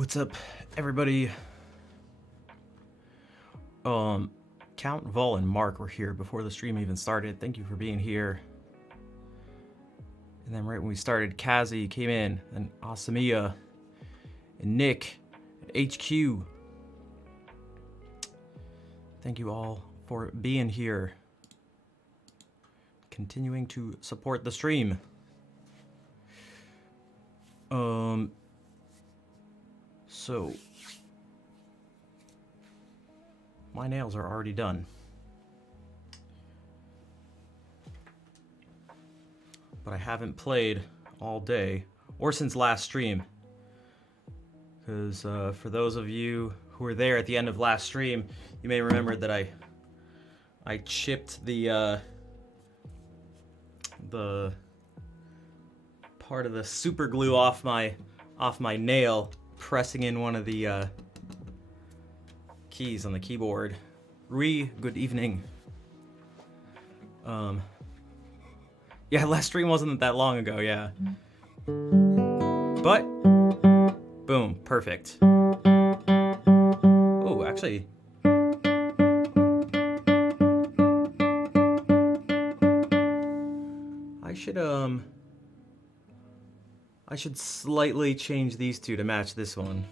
What's up, everybody? Count, Vol, and Mark were here before the stream even started. Thank you for being here. And then right when we started, Kazi came in, and Asamiya, and Nick, and HQ. Thank you all for being here. Continuing to support the stream. So my nails are already done. But I haven't played all day, or since last stream. Because for those of you who were there at the end of last stream, you may remember that I chipped the part of the super glue off my nail, pressing in one of the keys on the keyboard. Rui, good evening. Yeah, last stream wasn't that long ago, yeah. But, boom, perfect. Oh, actually. I should slightly change these two to match this one.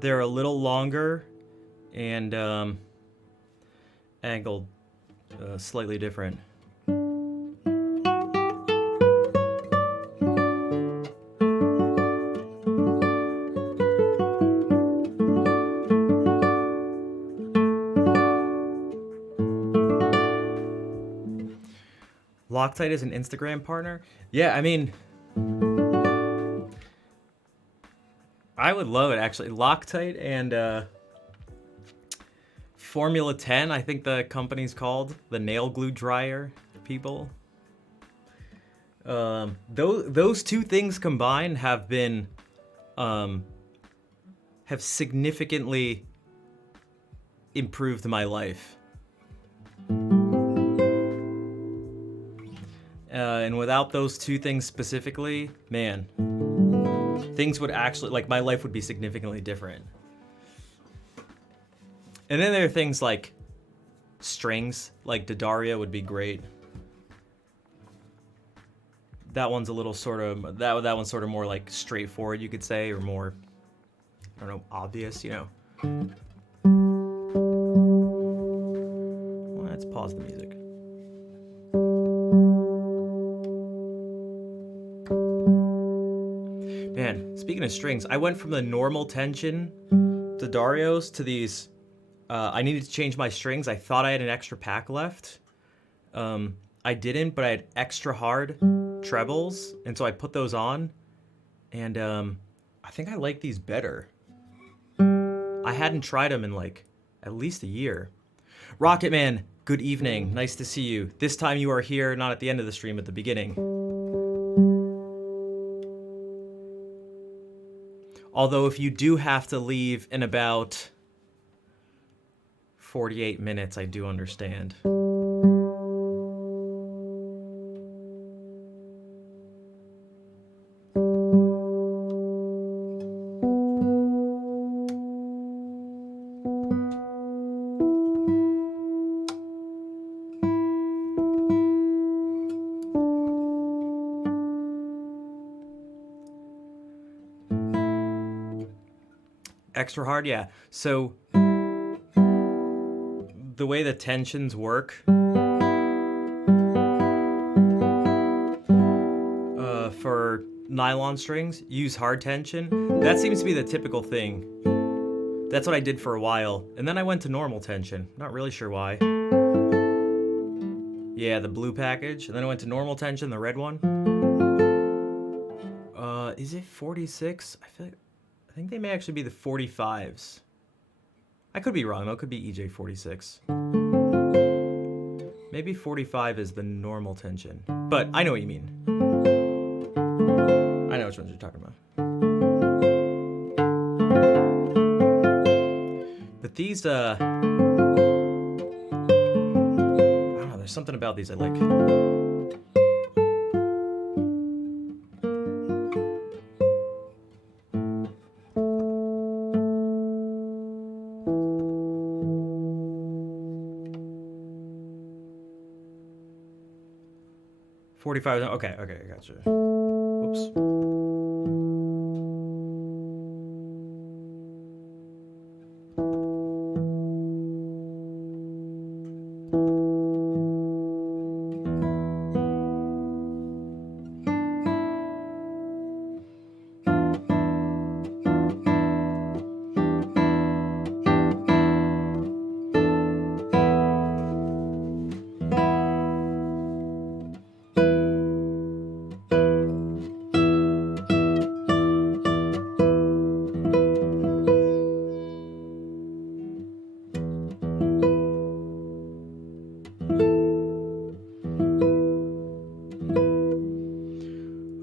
They're a little longer and angled slightly different. Loctite is an Instagram partner? Yeah, I mean, I would love it, actually. Loctite and Formula 10, I think the company's called, the nail glue dryer people. Those two things combined have been, have significantly improved my life. And without those two things specifically, man, things would actually, like, my life would be significantly different. And then there are things like strings, like D'Addario would be great. That one's a little sort of, that one's sort of more like straightforward, you could say, or more, I don't know, obvious, you know. Let's pause the music. Man, speaking of strings, I went from the normal tension D'Addarios to these. I needed to change my strings. I thought I had an extra pack left. I didn't, but I had extra hard trebles, and so I put those on. And I think I like these better. I hadn't tried them in like at least a year. Rocketman, good evening. Nice to see you. This time you are here, not at the end of the stream, at the beginning. Although if you do have to leave in about 48 minutes, I do understand. Extra hard, yeah. So the way the tensions work for nylon strings, use hard tension. That seems to be the typical thing. That's what I did for a while. And then I went to normal tension. Not really sure why. Yeah, the blue package. And then I went to normal tension, the red one. Is it 46? I think they may actually be the 45s. I could be wrong, though. It could be EJ46. Maybe 45 is the normal tension. But I know what you mean. I know which ones you're talking about. But these, I don't know, there's something about these I like. $45. Okay, I gotcha. Whoops.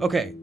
Okay.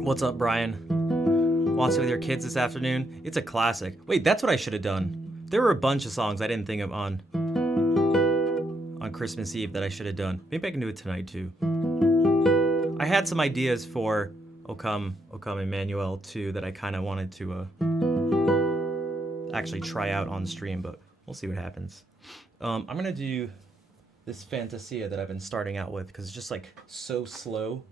What's up, Brian? Watching with your kids this afternoon? It's a classic. Wait, that's what I should have done. There were a bunch of songs I didn't think of on Christmas Eve that I should have done. Maybe I can do it tonight too. I had some ideas for O Come Emmanuel too that I kind of wanted to actually try out on stream, but we'll see what happens. I'm gonna do this Fantasia that I've been starting out with because it's just like so slow.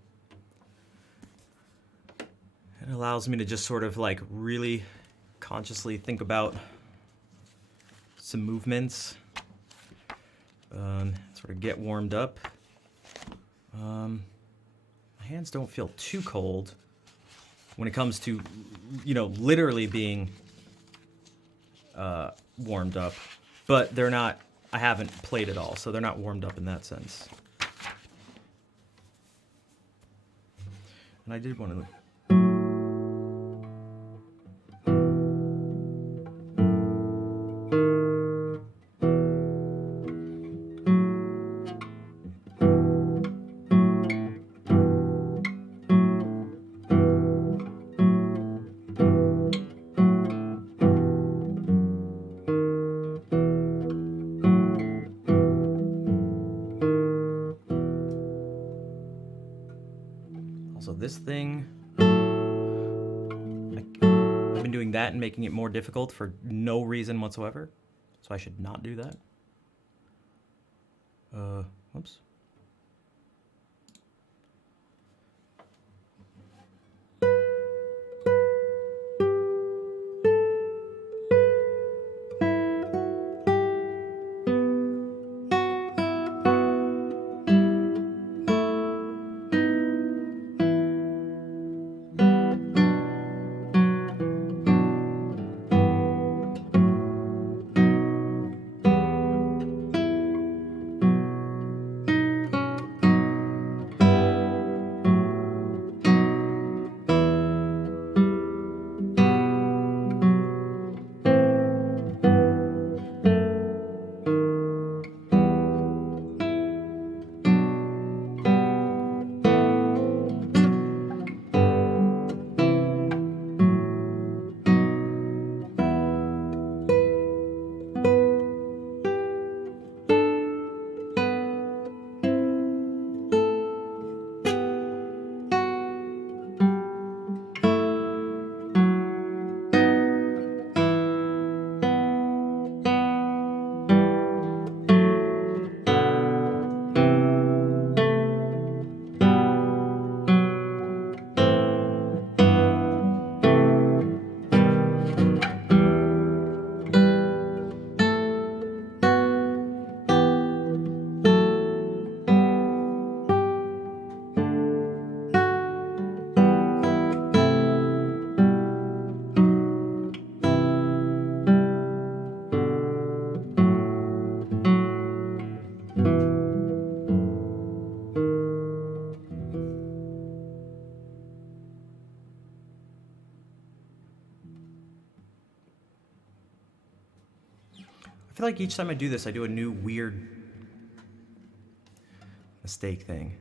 It allows me to just sort of like really consciously think about some movements, sort of get warmed up. My hands don't feel too cold when it comes to, literally being warmed up, but they're not, I haven't played at all, so they're not warmed up in that sense. And I did want to... This thing, I've been doing that and making it more difficult for no reason whatsoever, so I should not do that. Whoops. feel like each time I do this, I do a new weird mistake thing.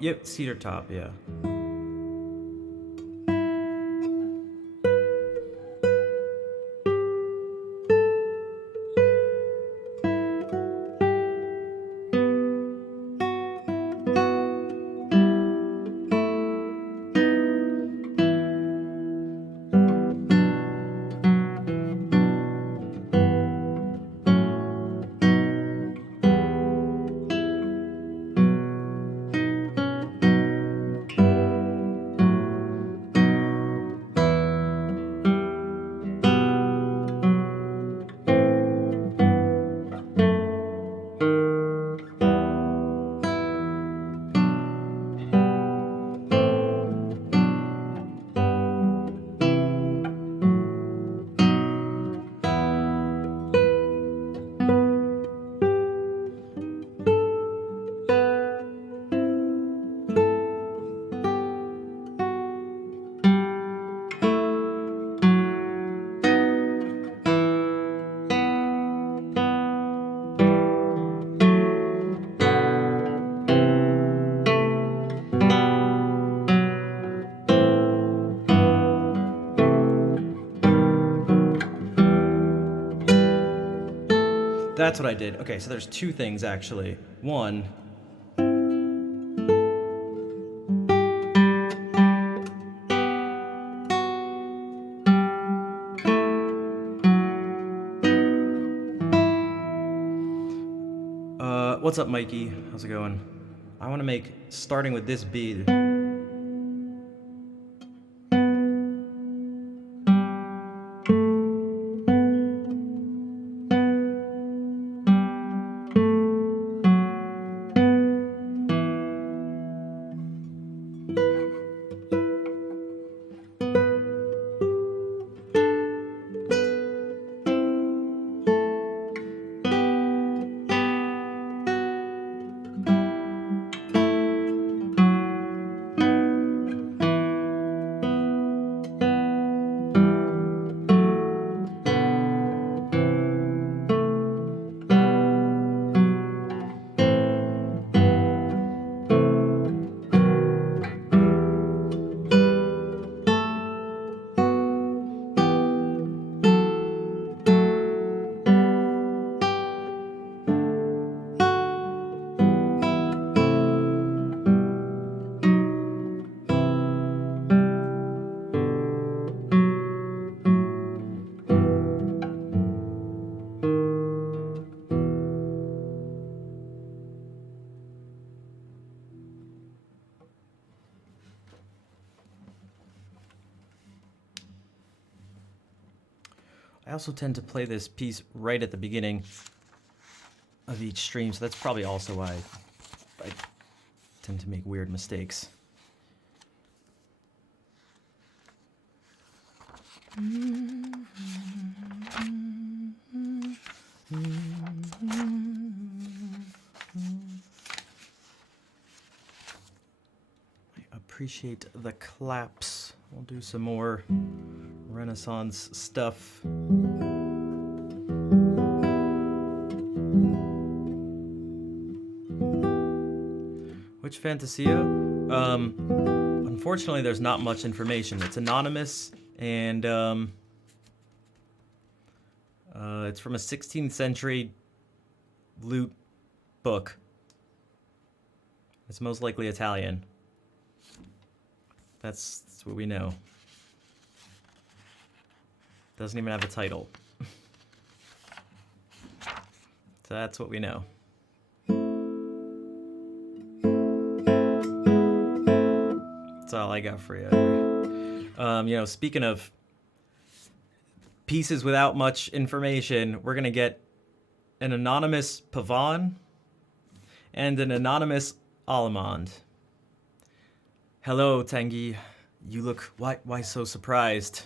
Yep, cedar top, yeah. That's what I did. Okay, so there's two things actually. One, what's up, Mikey? How's it going? I want to make, starting with this beat. I also tend to play this piece right at the beginning of each stream, so that's probably also why I tend to make weird mistakes. I appreciate the claps. We'll do some more Renaissance stuff. Which Fantasia? Unfortunately, there's not much information. It's anonymous, and it's from a 16th century lute book. It's most likely Italian. That's what we know. Doesn't even have a title. So that's what we know. That's all I got for you. Speaking of pieces without much information, we're gonna get an anonymous Pavane and an anonymous Allemande. Hello, Tanguy. You look why so surprised?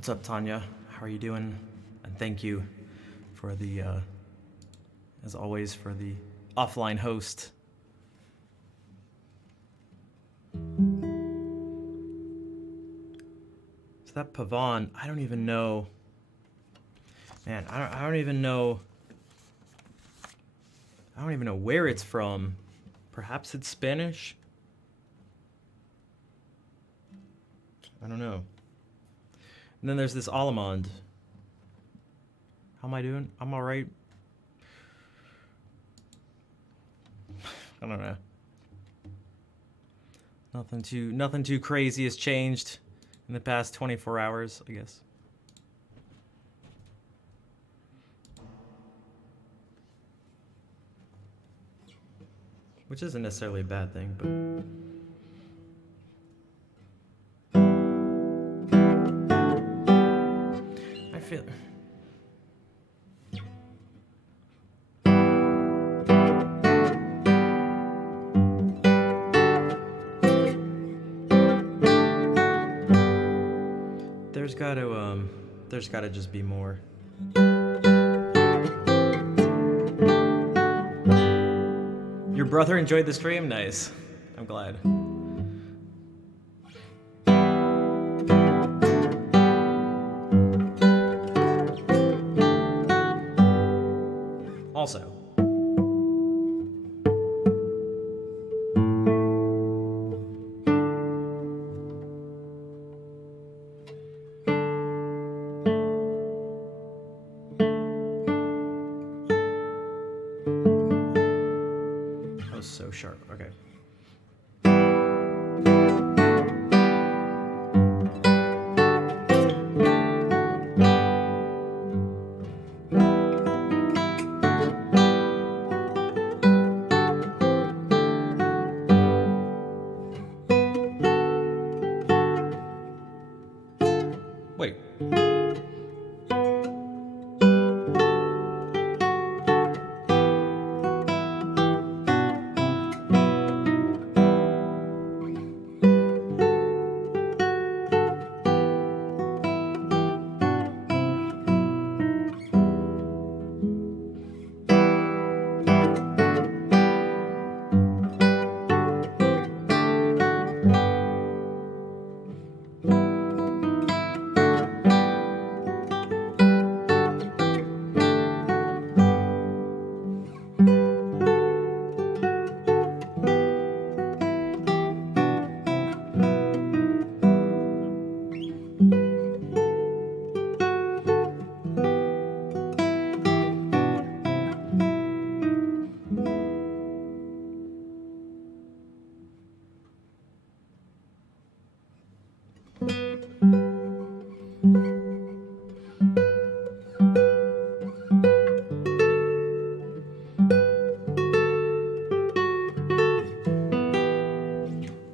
What's up, Tanya? How are you doing? And thank you for the, as always, for the offline host. So that Pavon, I don't even know. Man, I don't even know. I don't even know where it's from. Perhaps it's Spanish? I don't know. And then there's this Alamond. How am I doing? I'm all right. I don't know. Nothing too crazy has changed in the past 24 hours, I guess. Which isn't necessarily a bad thing, but I feel there's gotta just be more. Your brother enjoyed the stream? Nice. I'm glad. Also, that was so sharp. Okay. Wait.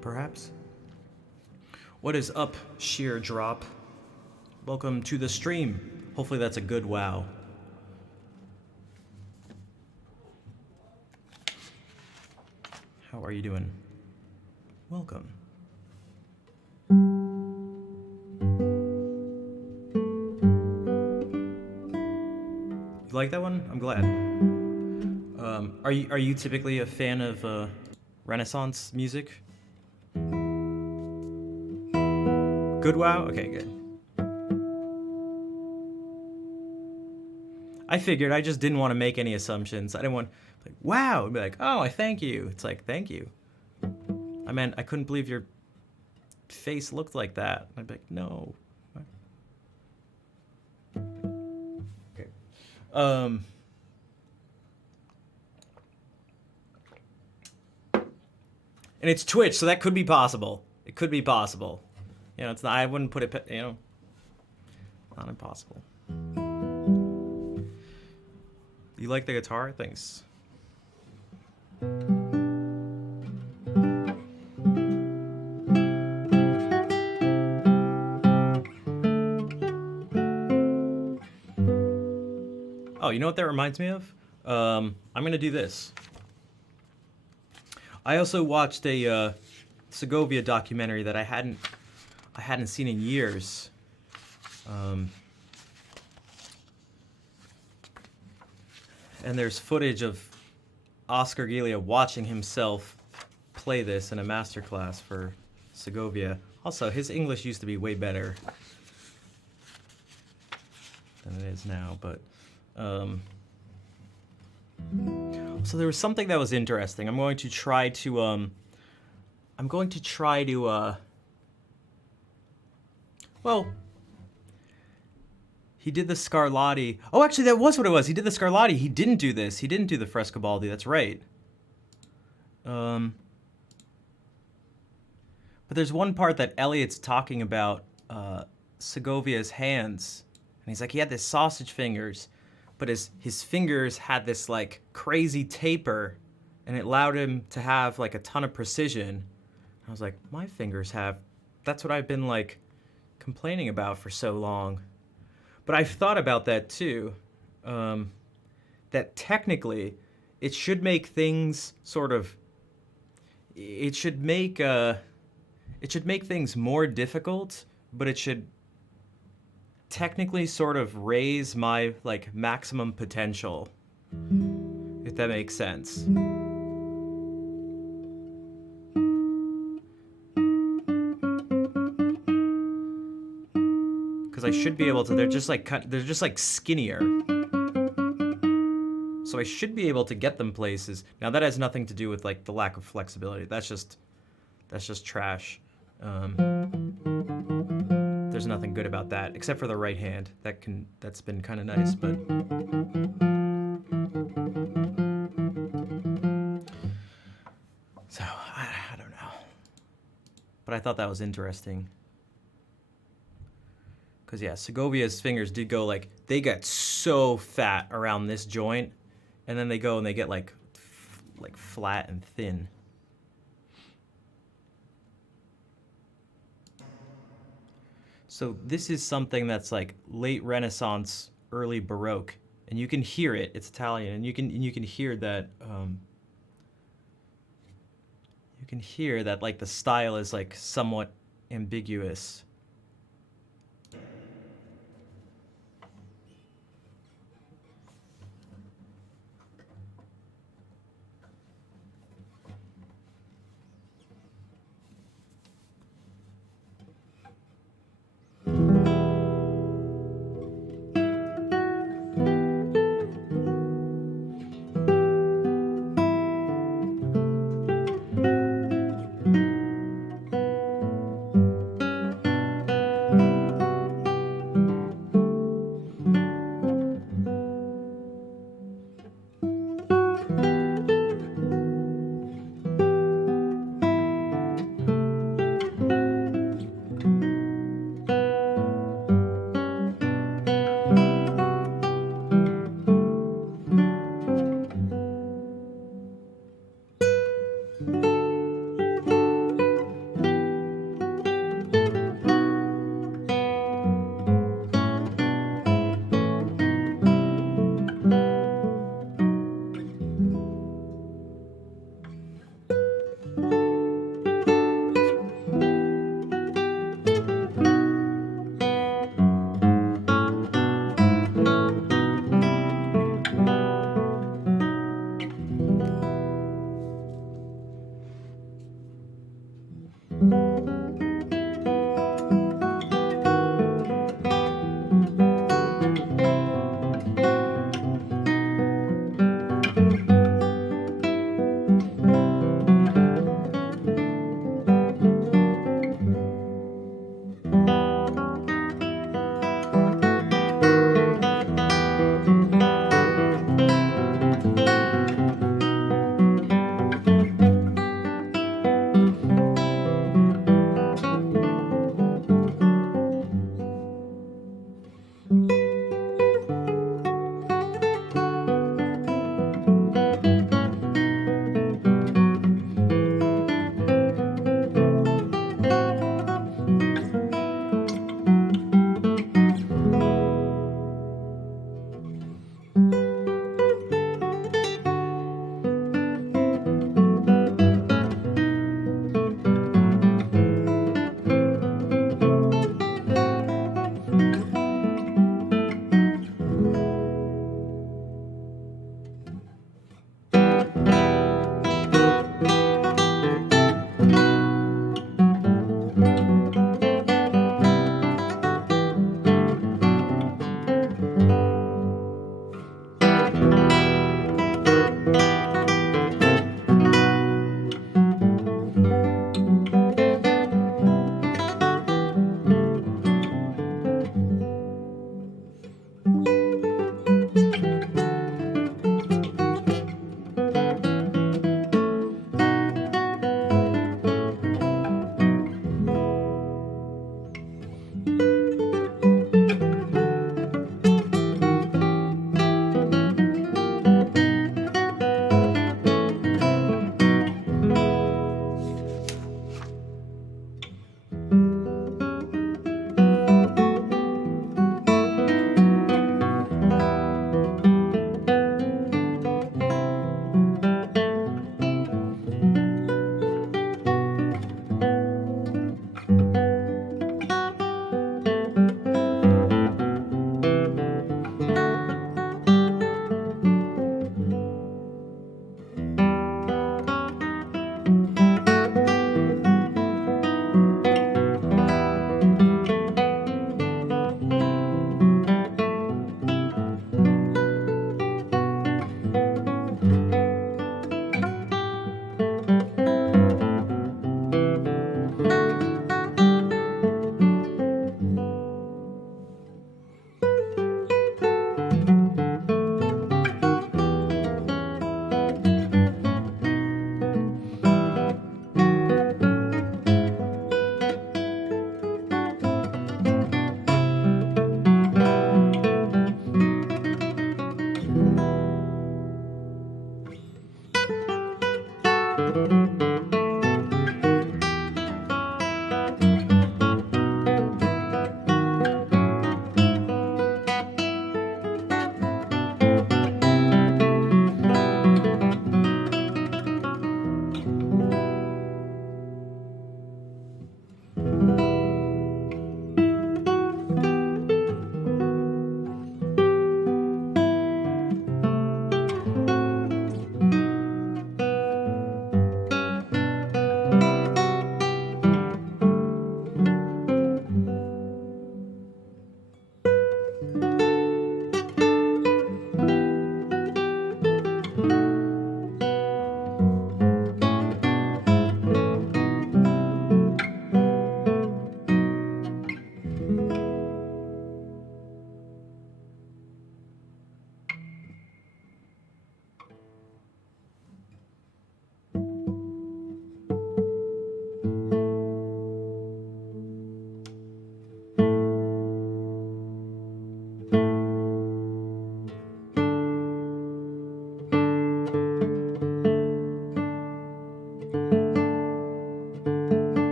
Perhaps. What is up, Sheer Drop? Welcome to the stream. Hopefully that's a good wow. How are you doing? Welcome. You like that one? I'm glad. Are you typically a fan of Renaissance music? Good wow? Okay, good. I figured I just didn't want to make any assumptions. I didn't want like wow and be like, oh, I thank you. It's like, thank you. I meant I couldn't believe your face looked like that. I'd be like, no. Okay. And it's Twitch, so that could be possible. It could be possible. You know, it's not, I wouldn't put it, you know, not impossible. You like the guitar? Thanks. Oh, you know what that reminds me of? I'm gonna do this. I also watched a Segovia documentary that I hadn't seen in years. Um, and there's footage of Oscar Gilia watching himself play this in a masterclass for Segovia. Also, his English used to be way better than it is now, but so there was something that was interesting. I'm going to try to well, he did the Scarlatti. Oh, actually, that was what it was. He did the Scarlatti. He didn't do this. He didn't do the Frescobaldi. That's right. But there's one part that Elliot's talking about Segovia's hands. And he's like, he had this sausage fingers, but his fingers had this like crazy taper, and it allowed him to have like a ton of precision. I was like, my fingers have, that's what I've been like complaining about for so long. But I've thought about that too, that technically it should make things sort of, it should make things more difficult, but it should technically sort of raise my like maximum potential, if that makes sense. Because I should be able to, they're just like skinnier. So I should be able to get them places. Now that has nothing to do with like the lack of flexibility. That's just trash. There's nothing good about that, except for the right hand. That's been kind of nice, but so I don't know. But I thought that was interesting. Because yeah, Segovia's fingers did go like, they get so fat around this joint, and then they go and they get like flat and thin. So this is something that's like late Renaissance, early Baroque, and you can hear it. It's Italian, and you can hear that. You can hear that like the style is like somewhat ambiguous.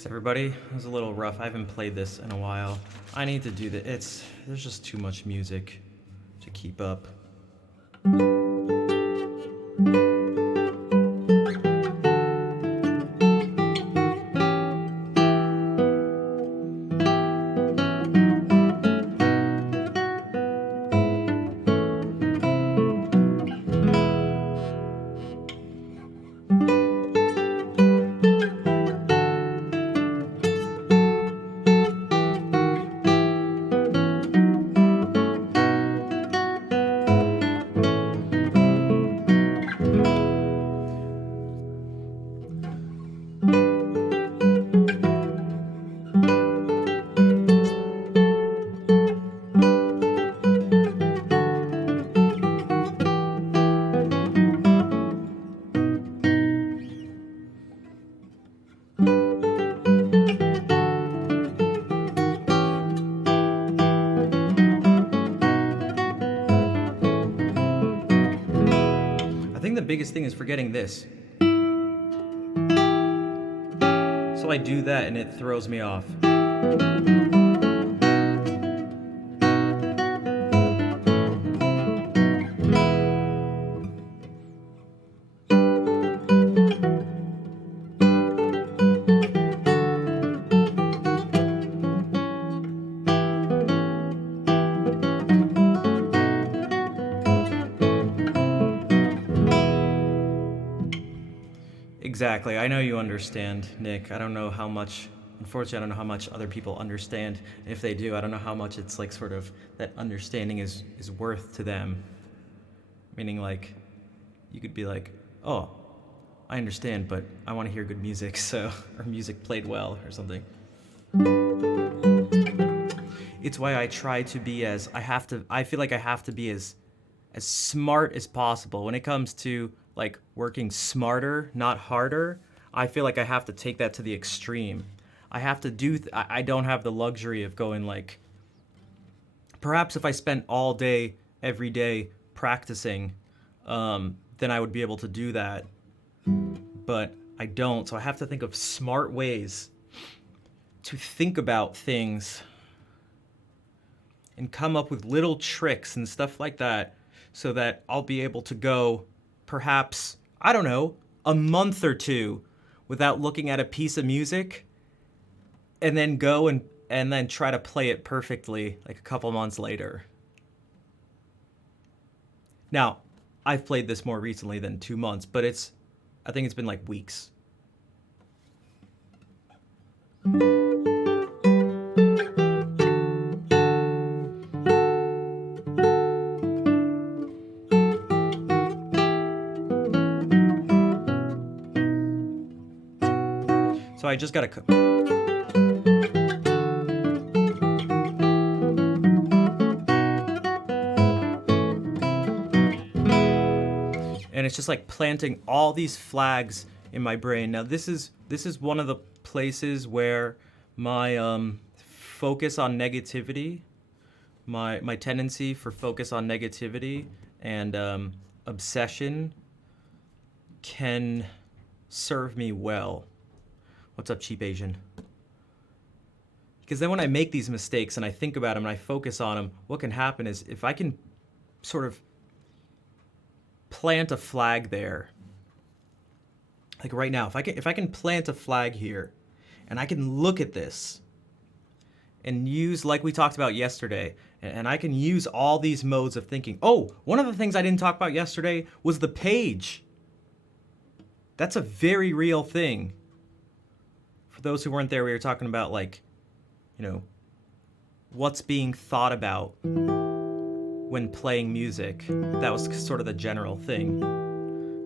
Thanks, everybody. It was a little rough. I haven't played this in a while. I need to do that. There's just too much music to keep up. I think the biggest thing is forgetting this. So I do that and it throws me off. Exactly. I know you understand, Nick. I don't know how much. Unfortunately, I don't know how much other people understand. If they do, I don't know how much it's like sort of that understanding is worth to them. Meaning, like, you could be like, "Oh, I understand, but I want to hear good music, so or music played well or something." It's why I try to be as I have to. I feel like I have to be as smart as possible when it comes to like working smarter, not harder. I feel like I have to take that to the extreme. I have to do. I don't have the luxury of going like. Perhaps if I spent all day, every day practicing, then I would be able to do that. But I don't. So I have to think of smart ways to think about things and come up with little tricks and stuff like that so that I'll be able to go perhaps, I don't know, a month or two without looking at a piece of music and then go and then try to play it perfectly like a couple months later. Now, I've played this more recently than 2 months, but I think it's been like weeks. So I just gotta. And it's just like planting all these flags in my brain. Now this is one of the places where my focus on negativity, my tendency for focus on negativity and obsession can serve me well. What's up, cheap Asian? Because then when I make these mistakes and I think about them and I focus on them, what can happen is if I can sort of plant a flag there, like right now, if I can plant a flag here and I can look at this and use, like we talked about yesterday, and I can use all these modes of thinking. Oh, one of the things I didn't talk about yesterday was the page. That's a very real thing. For those who weren't there, we were talking about like, what's being thought about when playing music. That was sort of the general thing.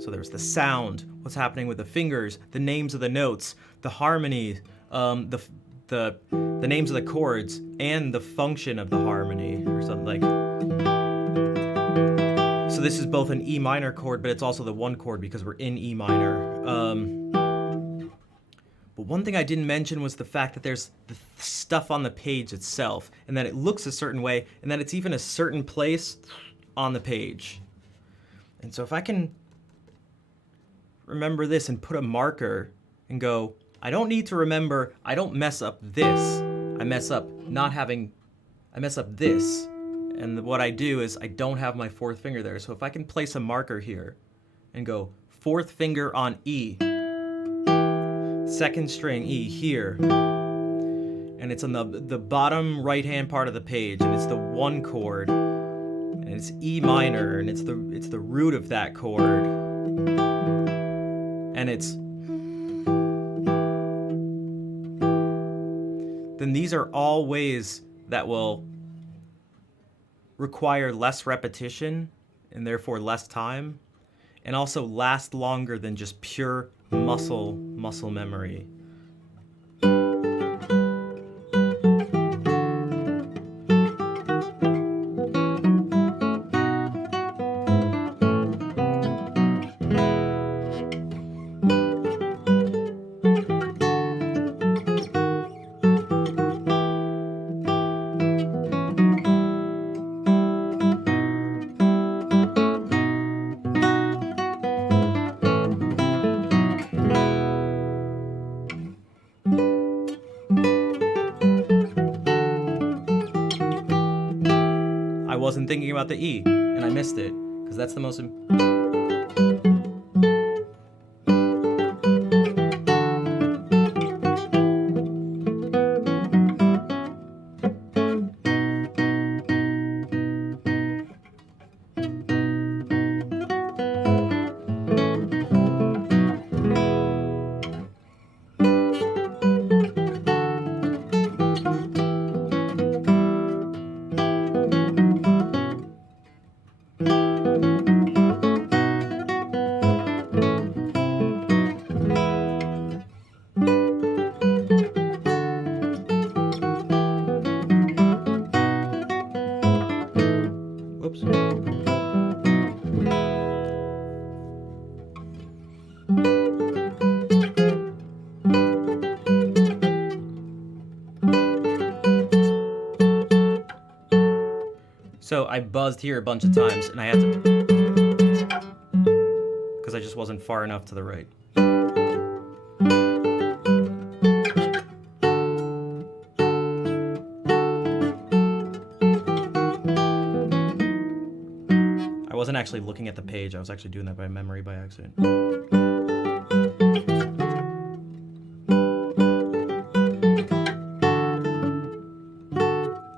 So there's the sound, what's happening with the fingers, the names of the notes, the harmony, the names of the chords, and the function of the harmony, or something like. So this is both an E minor chord, but it's also the one chord because we're in E minor. But one thing I didn't mention was the fact that there's the stuff on the page itself, and that it looks a certain way, and that it's even a certain place on the page. And so if I can remember this and put a marker and go, I don't need to remember, I don't mess up this. I mess up this. And what I do is I don't have my fourth finger there. So if I can place a marker here and go fourth finger on E, second string E here, and it's on the bottom right hand part of the page, and it's the one chord, and it's E minor, and it's the root of that chord, and then these are all ways that will require less repetition and therefore less time, and also last longer than just pure muscle memory. I wasn't thinking about the E, and I missed it, because that's the most Whoops. So I buzzed here a bunch of times, and I had to, because I just wasn't far enough to the right. I wasn't actually looking at the page. I was actually doing that by memory by accident.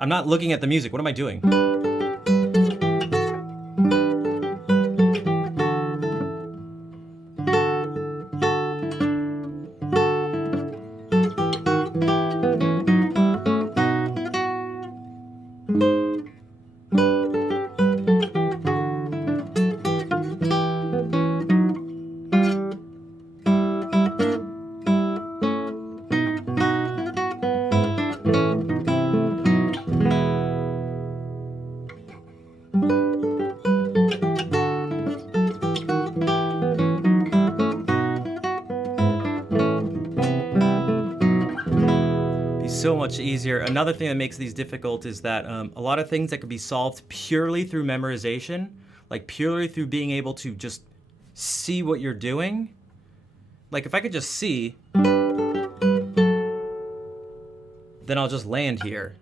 I'm not looking at the music. What am I doing? So much easier. Another thing that makes these difficult is that a lot of things that could be solved purely through memorization, like purely through being able to just see what you're doing. Like if I could just see, then I'll just land here.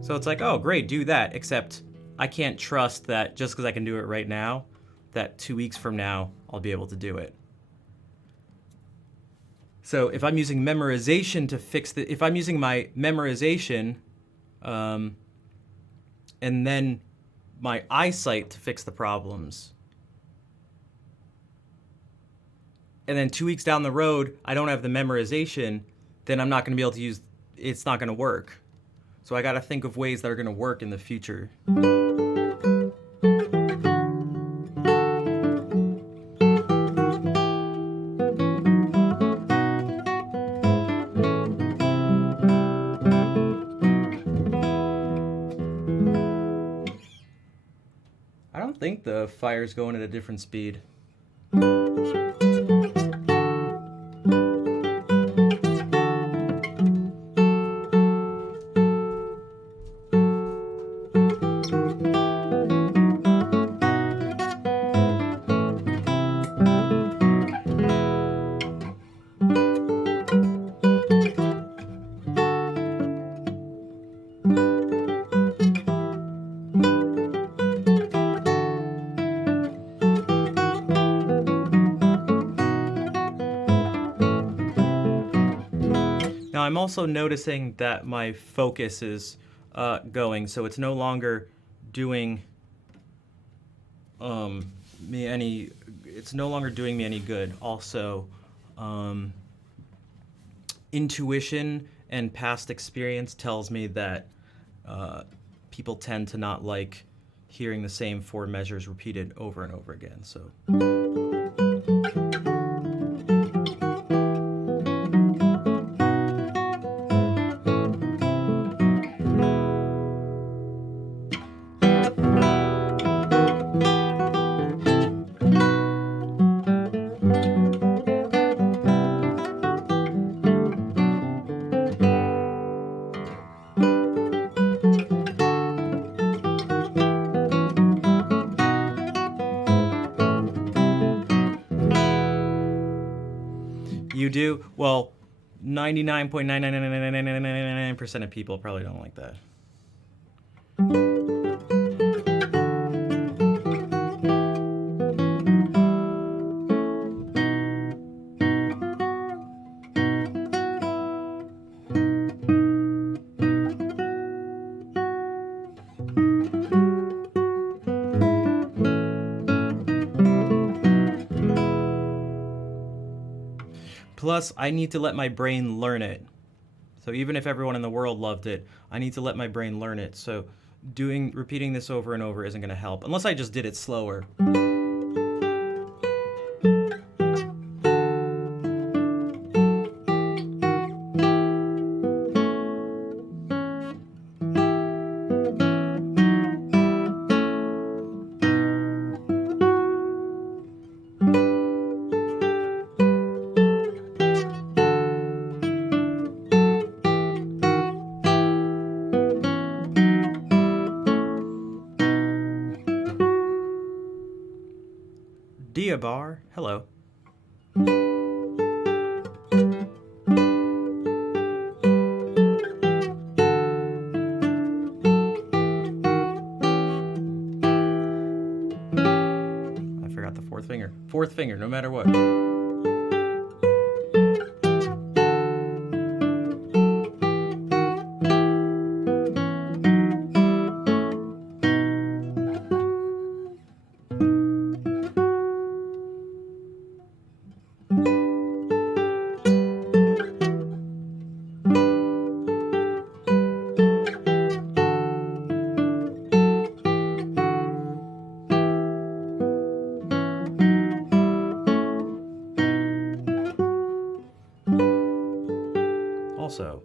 So it's like, oh, great, do that. Except I can't trust that just because I can do it right now, that 2 weeks from now, I'll be able to do it. So if I'm using memorization to fix if I'm using my memorization and then my eyesight to fix the problems, and then 2 weeks down the road, I don't have the memorization, then I'm not going to be able to use, it's not going to work. So I got to think of ways that are going to work in the future. I don't think the fire's going at a different speed. Now I'm also noticing that my focus is going, so it's no longer doing me any. It's no longer doing me any good. Also, intuition and past experience tells me that people tend to not like hearing the same 4 measures repeated over and over again. So. You do? Well, 99.99999% of people probably don't like that. Plus, I need to let my brain learn it. So even if everyone in the world loved it, I need to let my brain learn it. So repeating this over and over isn't going to help, unless I just did it slower. Diabar, hello. I forgot the fourth finger. Fourth finger, no matter what. Also,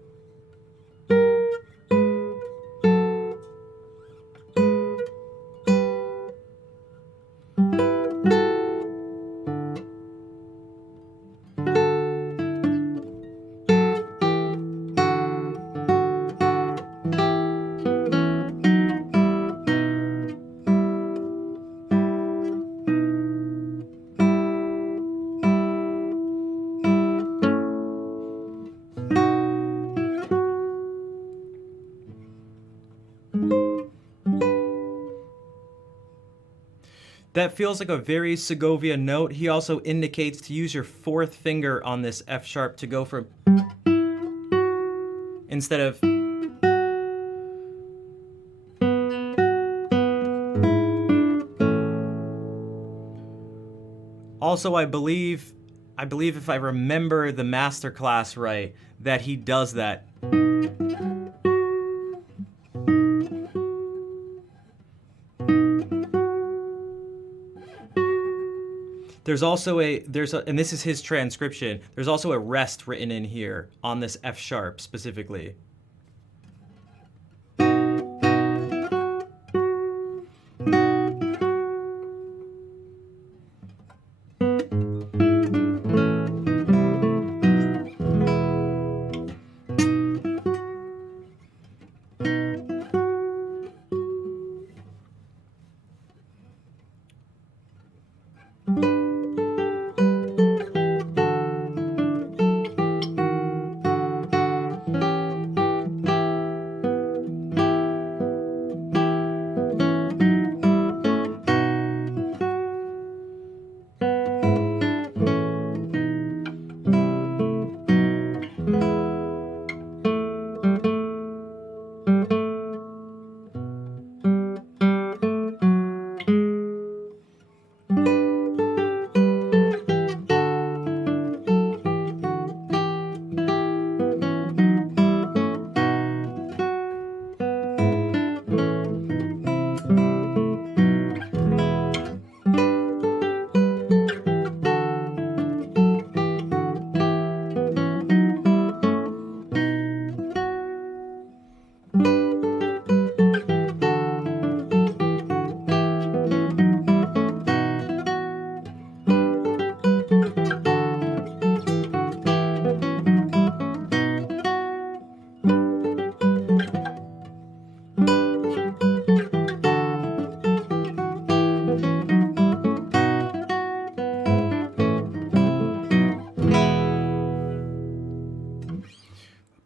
that feels like a very Segovia note. He also indicates to use your fourth finger on this F sharp to go from instead of also I believe if I remember the master class right that he does that. There's also and this is his transcription. There's also a rest written in here on this F sharp specifically.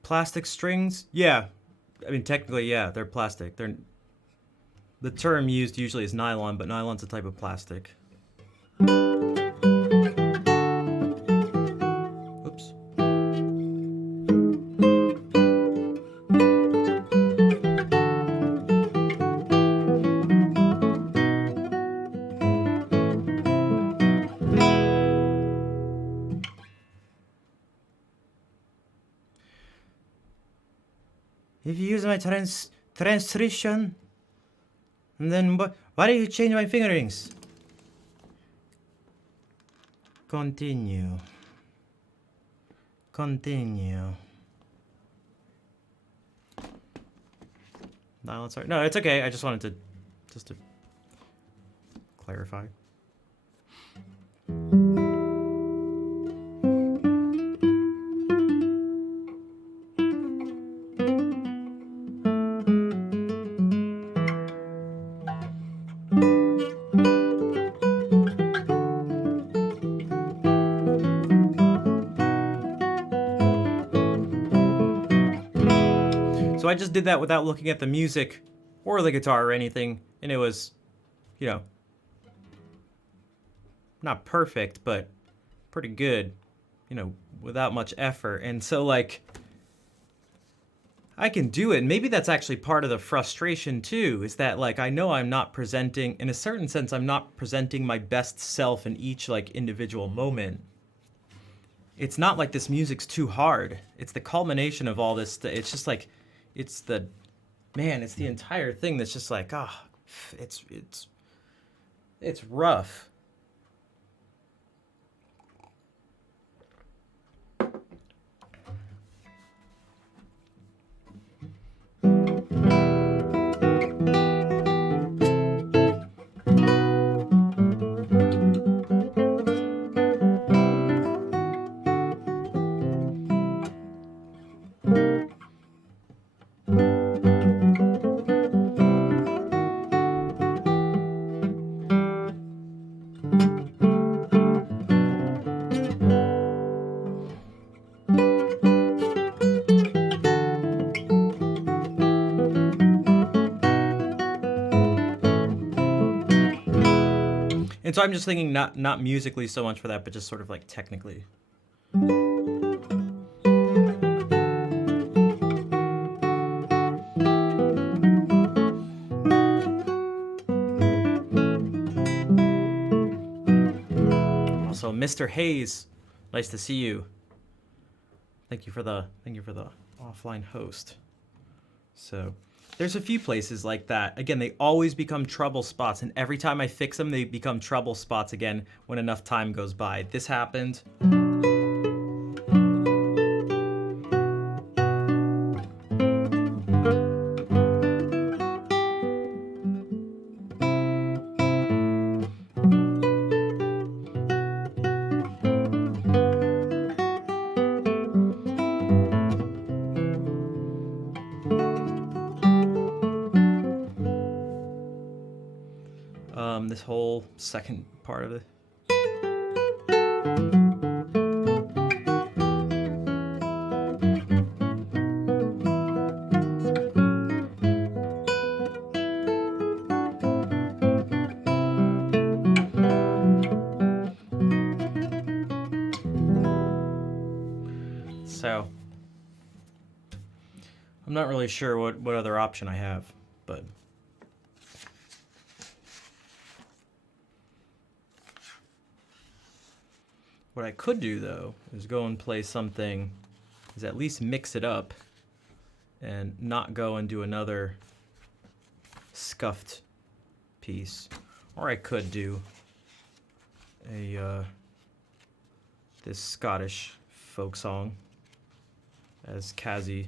Plastic strings? Yeah. I mean, technically, yeah, they're plastic. The term used usually is nylon, but nylon's a type of plastic. Oops. If you use my transition, then why do you change my fingerings? Continue. Continue. No, it's no, it's okay. I just wanted to clarify. So I just did that without looking at the music or the guitar or anything, and it was, you know, not perfect, but pretty good, you know, without much effort. And so, like, I can do it. And maybe that's actually part of the frustration, too, is that, like, I know I'm not presenting, in a certain sense, I'm not presenting my best self in each, like, individual moment. It's not like this music's too hard. It's the culmination of all this. It's just like, it's the, man, it's the entire thing that's just like, ah, oh, it's rough. And so I'm just thinking not musically so much for that, but just sort of like technically. Also, Mr. Hayes, nice to see you. Thank you for the offline host. So there's a few places like that. Again, they always become trouble spots, and every time I fix them, they become trouble spots again when enough time goes by. This happened. This whole second part of it. So I'm not really sure what other option I have, but what I could do, though, is go and play something, is at least mix it up and not go and do another scuffed piece. Or I could do this Scottish folk song, as Kazi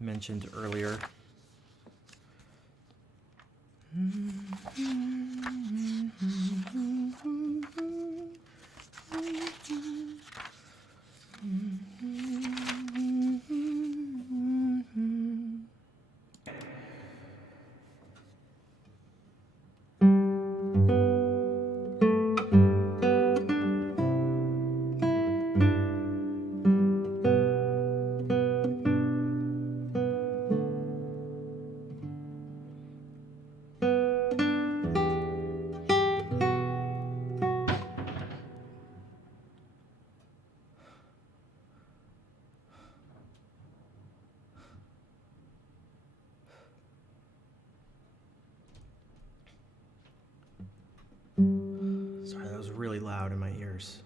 mentioned earlier. Sorry, that was really loud in my ears.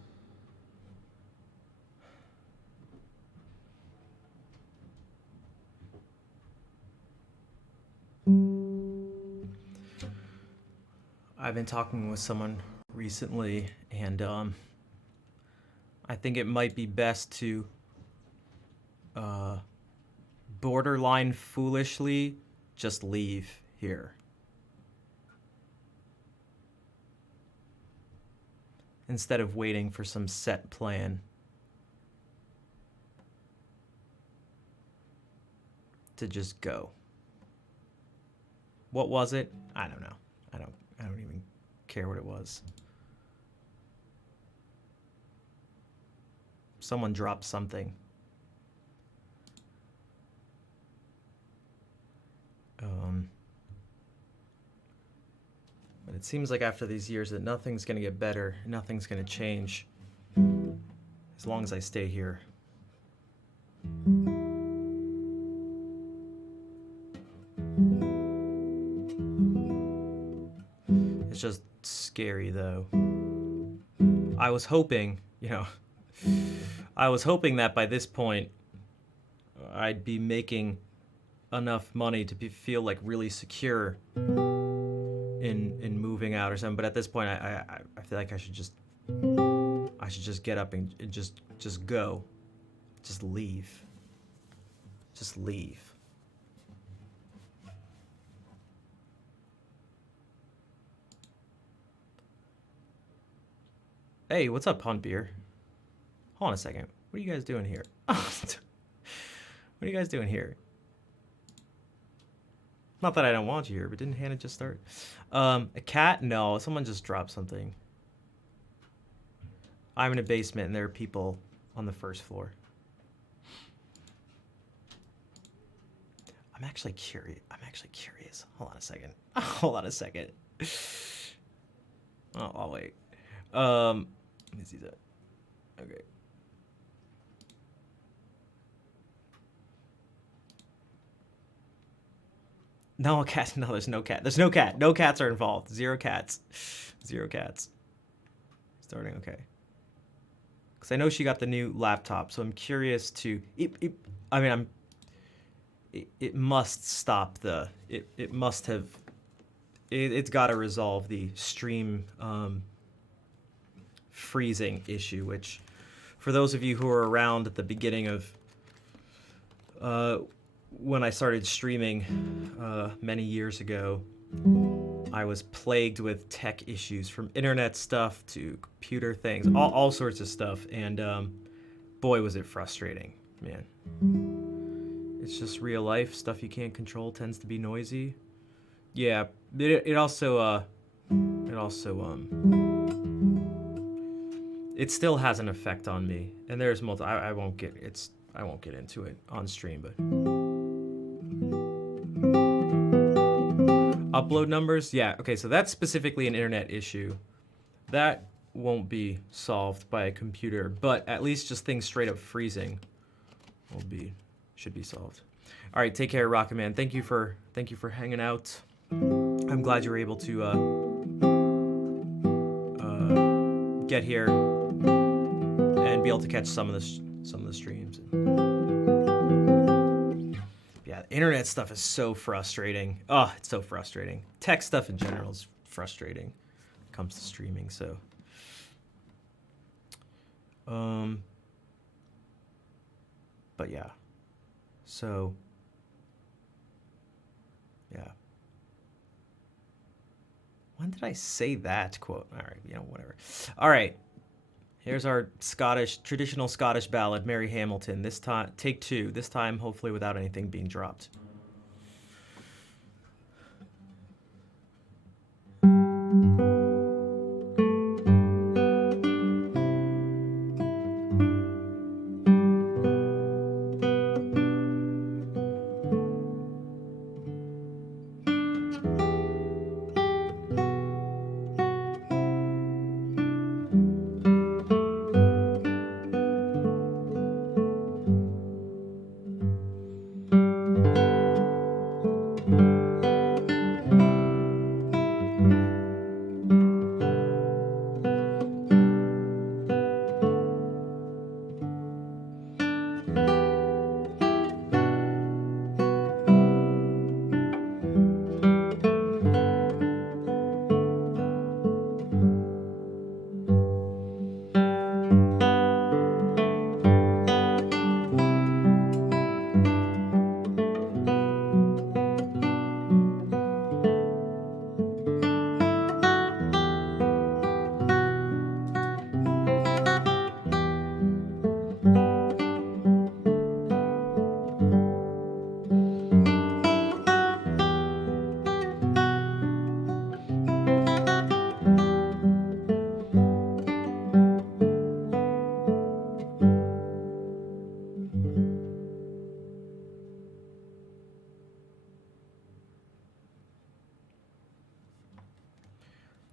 I've been talking with someone recently, and I think it might be best to uh, borderline foolishly just leave here. Instead of waiting for some set plan to just go. What was it? I don't know. I don't even care what it was. Someone dropped something. But it seems like after these years that nothing's gonna get better, nothing's gonna change as long as I stay here. It's just scary though. I was hoping, I was hoping that by this point I'd be making enough money to feel like really secure in moving out or something. But at this point, I feel like I should just get up and just go, just leave, just leave. Hey, what's up, Hunt Beer? Hold on a second. What are you guys doing here? What are you guys doing here? Not that I don't want you here, but didn't Hannah just start? A cat? No, someone just dropped something. I'm in a basement and there are people on the first floor. I'm actually curious. Hold on a second. Hold on a second. Oh, I'll wait. Let me see that. Okay. No cat. No, there's no cat. There's no cat. No cats are involved. Zero cats. Zero cats. Starting okay. Because I know she got the new laptop, so I'm curious to. It must stop the. It must have. It's got to resolve the stream freezing issue, which, for those of you who were around at the beginning of. When I started streaming many years ago, I was plagued with tech issues, from internet stuff to computer things, all sorts of stuff, and boy, was it frustrating, man. It's just real life. Stuff you can't control tends to be noisy. Yeah, it also it still has an effect on me, and there's I won't get into it on stream, but. Upload numbers? Yeah, okay, so that's specifically an internet issue. That won't be solved by a computer, but at least just things straight up freezing should be solved. All right, take care, Rocket Man. Thank you for hanging out. I'm glad you were able to get here and be able to catch some of the streams. Yeah, the internet stuff is so frustrating. Oh, it's so frustrating. Tech stuff in general is frustrating when it comes to streaming, so. But yeah. So, yeah. When did I say that quote? All right, whatever. All right. Here's our traditional Scottish ballad, Mary Hamilton. This time, take two. This time, hopefully without anything being dropped.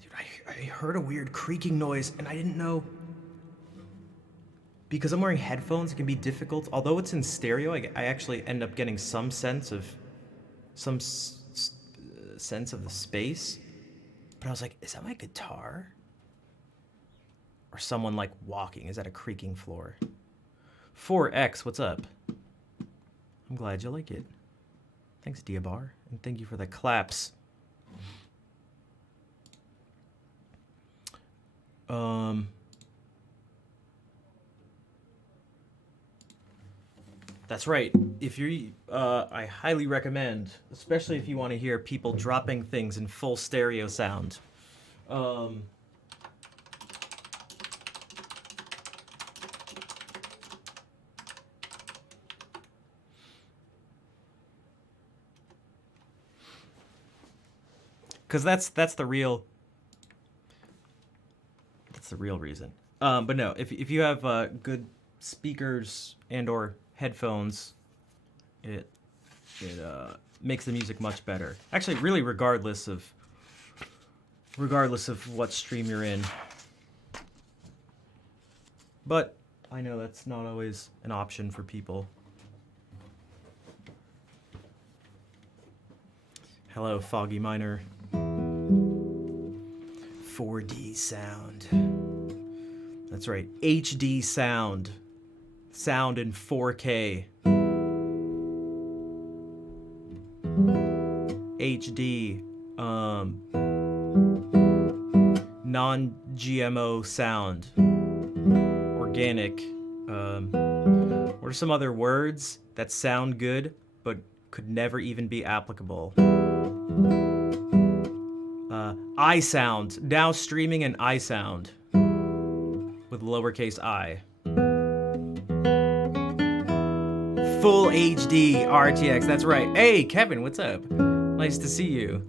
Dude, I heard a weird creaking noise, and I didn't know. Because I'm wearing headphones, it can be difficult. Although it's in stereo, I actually end up getting some sense of sense of the space. But I was like, is that my guitar? Or someone like walking? Is that a creaking floor? 4X, what's up? I'm glad you like it. Thanks, Diabar. And thank you for the claps. That's right. If you're, I highly recommend, especially if you want to hear people dropping things in full stereo sound. Because that's the real reason. But no, if you have good speakers and or headphones, it makes the music much better. Actually, really, regardless of what stream you're in. But I know that's not always an option for people. Hello, Foggy Miner. 4D sound. That's right, HD sound. Sound in 4K. HD. Non-GMO sound. Organic. What are some other words that sound good but could never even be applicable? iSound. Now streaming in iSound. With lowercase I. Full HD RTX, that's right. Hey, Kevin, what's up? Nice to see you.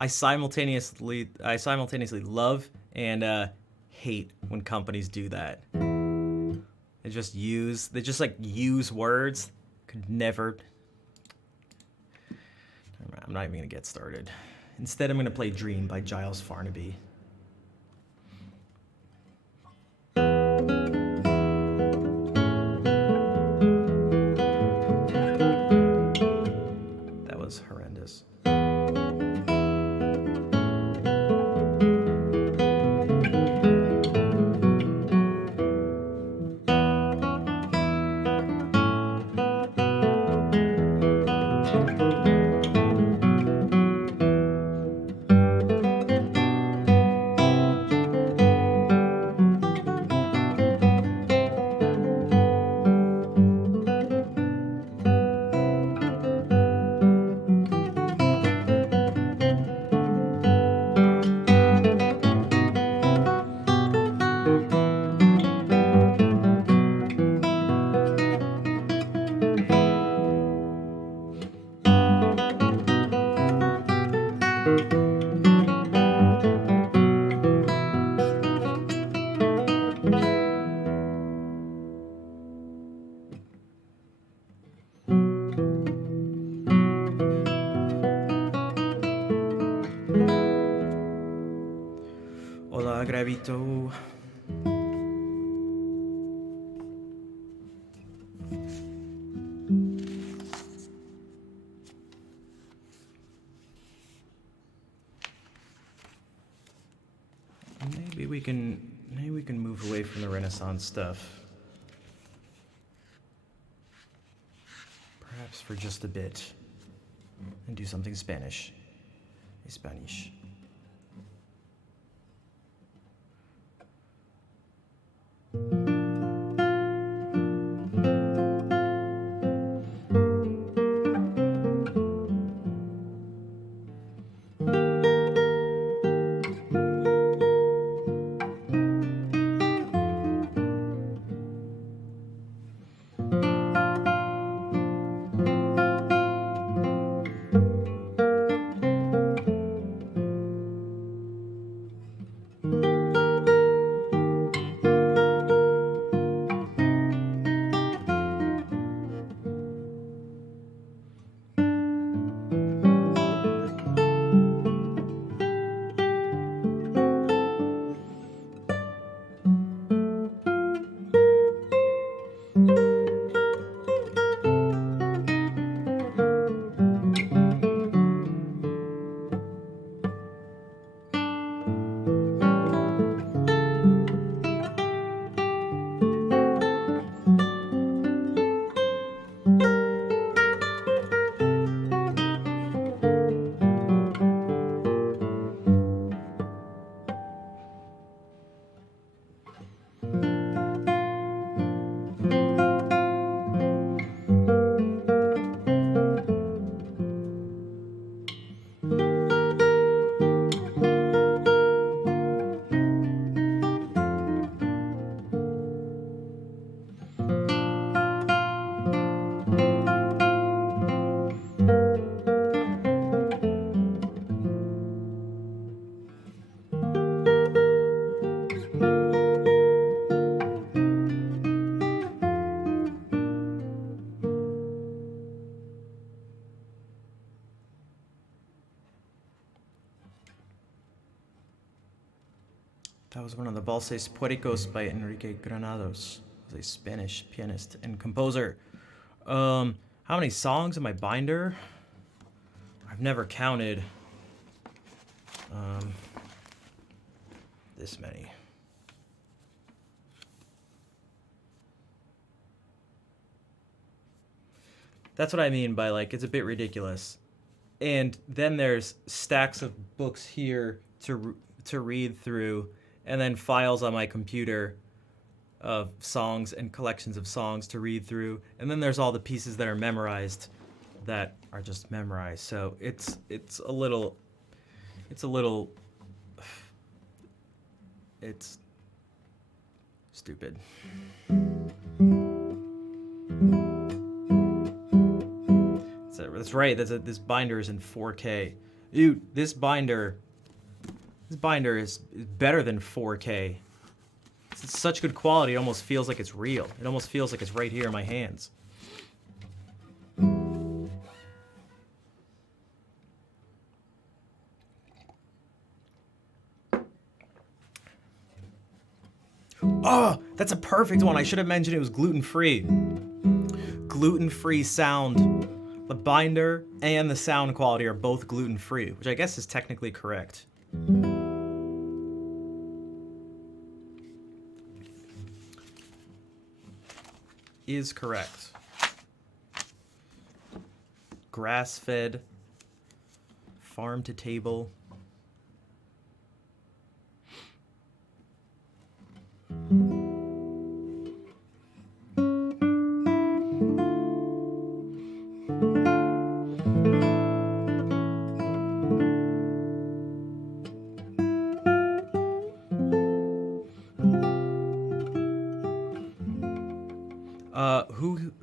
I simultaneously love and hate when companies do that. They just use words. Could never. I'm not even gonna get started. Instead, I'm gonna play Dream by Giles Farnaby. That was horrendous. Hola, Gravito. Maybe we can move away from the Renaissance stuff. Perhaps for just a bit. And do something Spanish. Spanish. That was one of the Valses Puericos by Enrique Granados. He was a Spanish pianist and composer. How many songs in my binder? I've never counted. This many. That's what I mean by like it's a bit ridiculous. And then there's stacks of books here to read through, and then files on my computer of songs and collections of songs to read through, and then there's all the pieces that are memorized that are just memorized. So it's a little it's stupid. That's right. This binder is in 4K. Dude, this binder is better than 4K. It's such good quality, it almost feels like it's real. It almost feels like it's right here in my hands. Oh, that's a perfect one. I should have mentioned it was gluten-free. Gluten-free sound. The binder and the sound quality are both gluten-free, which I guess is technically correct. Is correct. Grass-fed, farm to table.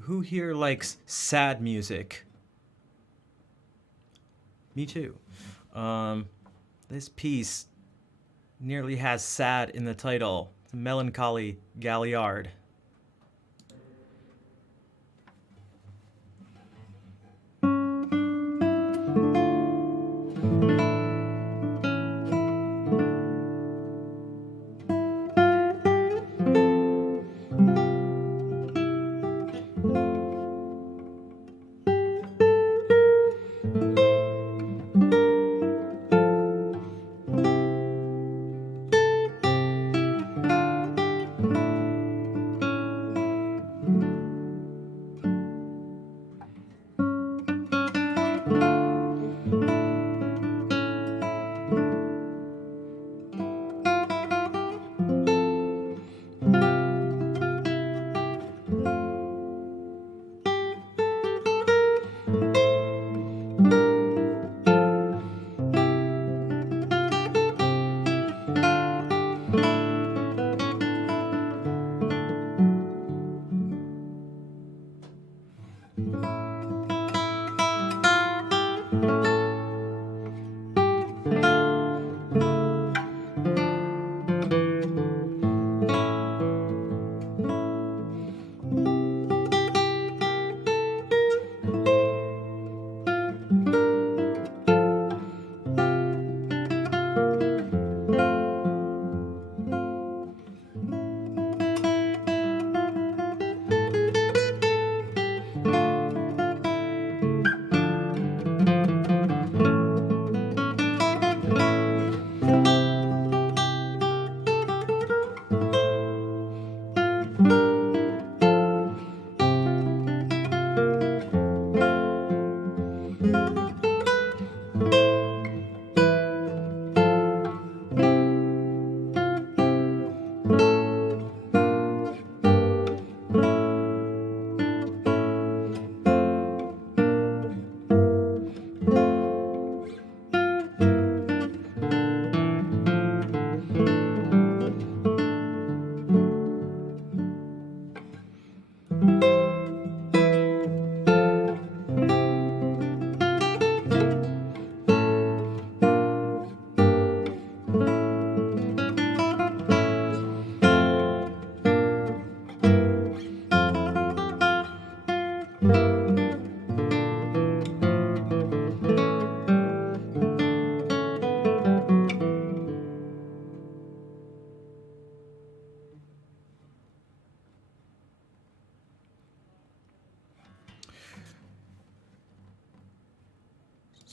Who here likes sad music? Me too. This piece nearly has sad in the title. It's a melancholy Galliard.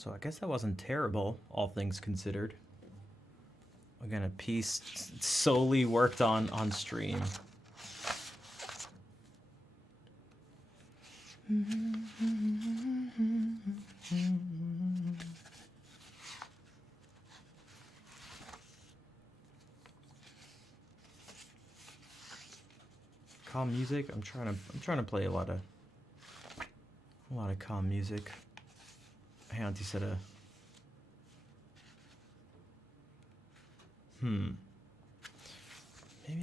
So I guess that wasn't terrible, all things considered. Again, a piece solely worked on stream. Calm music. I'm trying to play a lot of calm music. Hanti said a maybe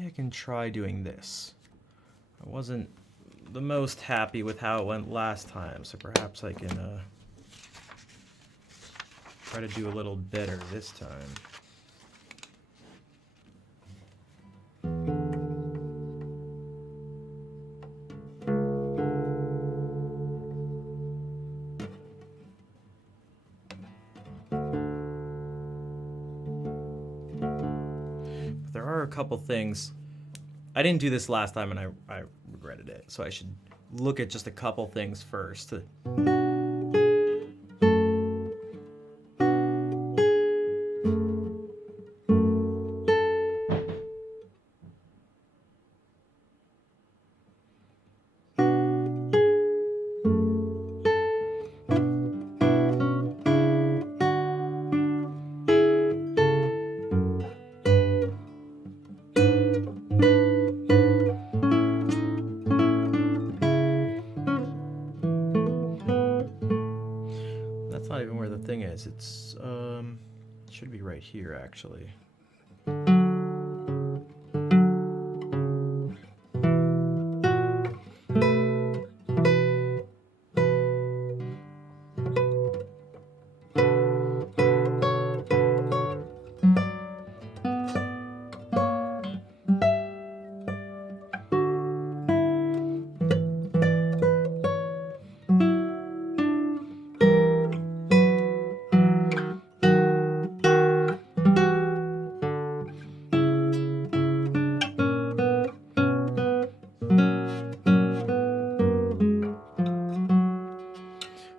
I can try doing this. I wasn't the most happy with how it went last time, so perhaps I can try to do a little better this time. There are a couple things. I didn't do this last time and I regretted it, so I should look at just a couple things first. That's not even where the thing is. It's it should be right here actually.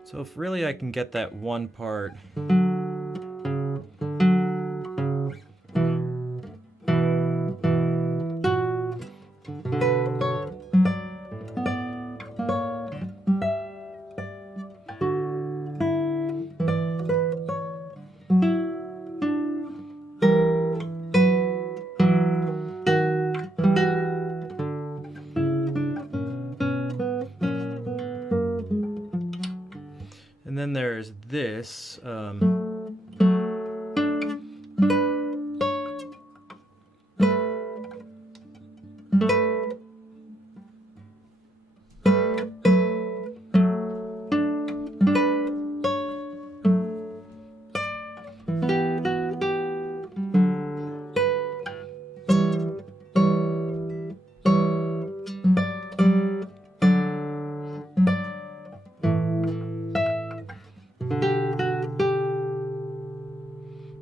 So if really I can get that one part. And then there's this.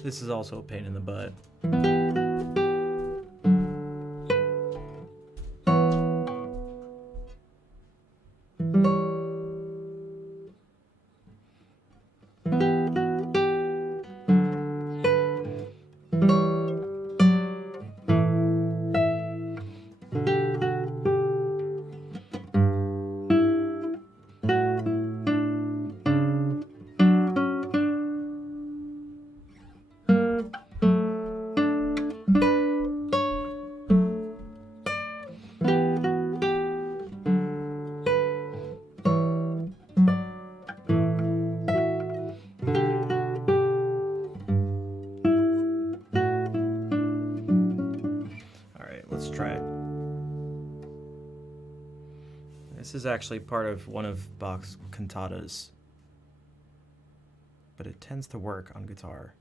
This is also a pain in the butt. Let's try it. This is actually part of one of Bach's cantatas, but it tends to work on guitar.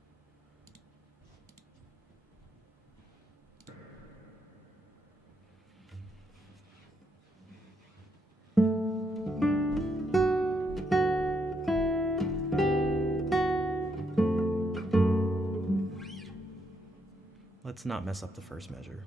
Let's not mess up the first measure.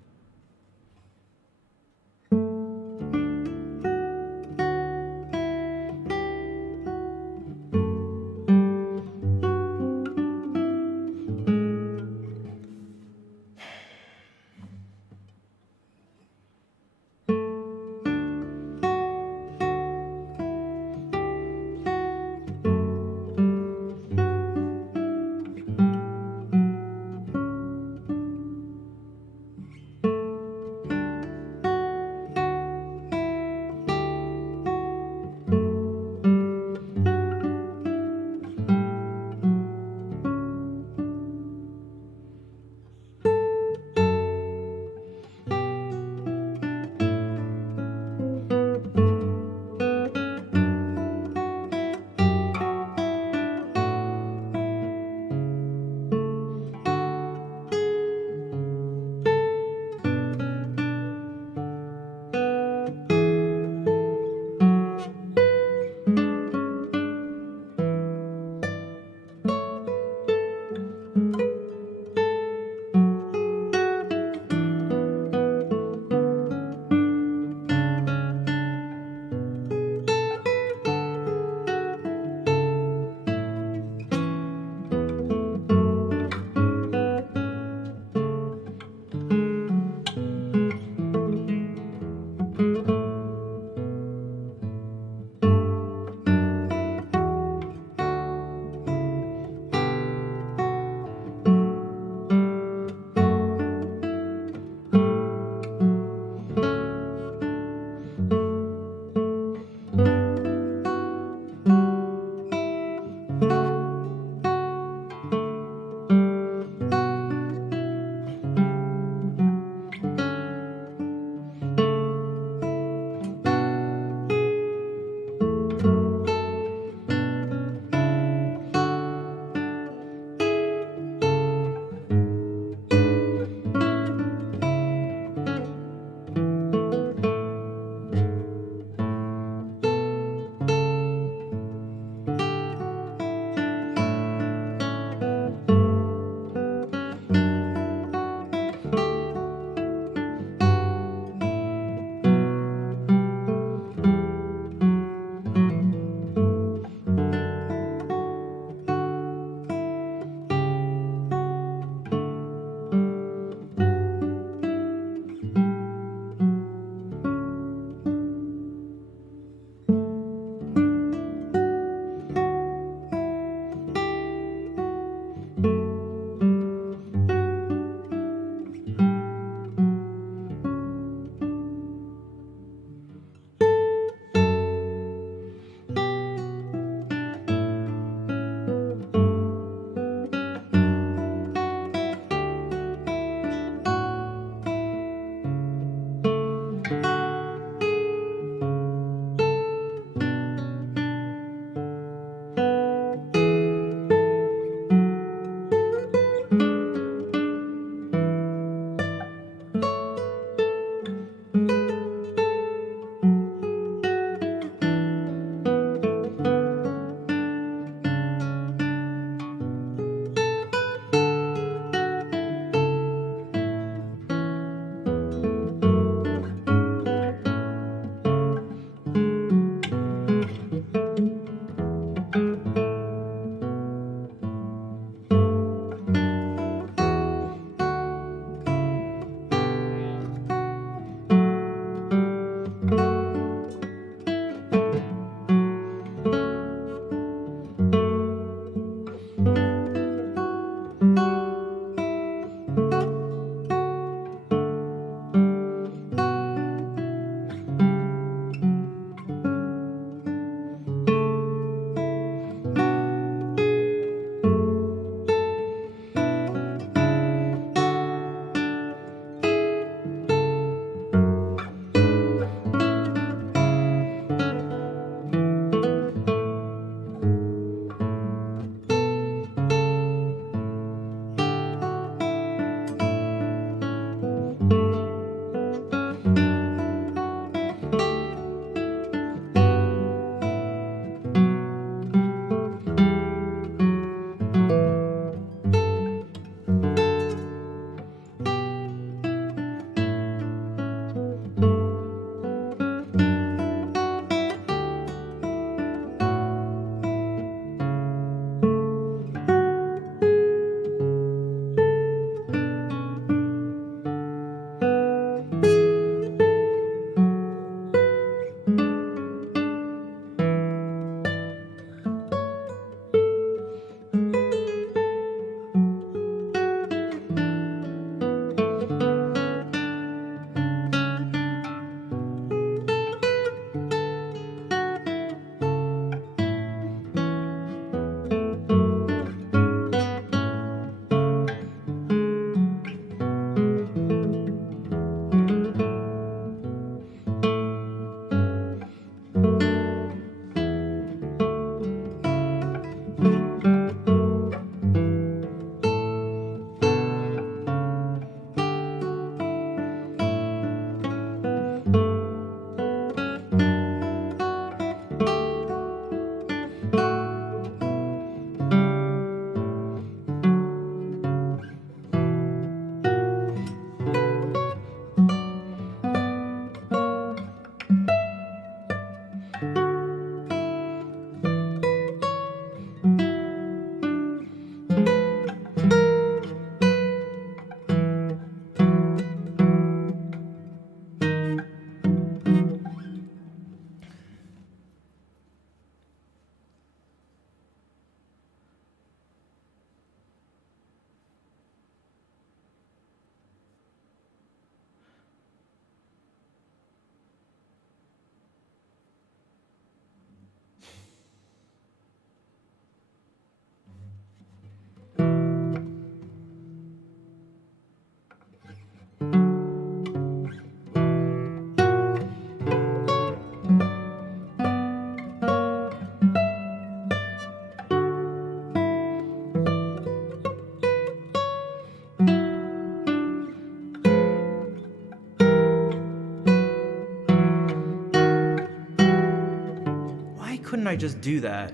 couldn't I just do that?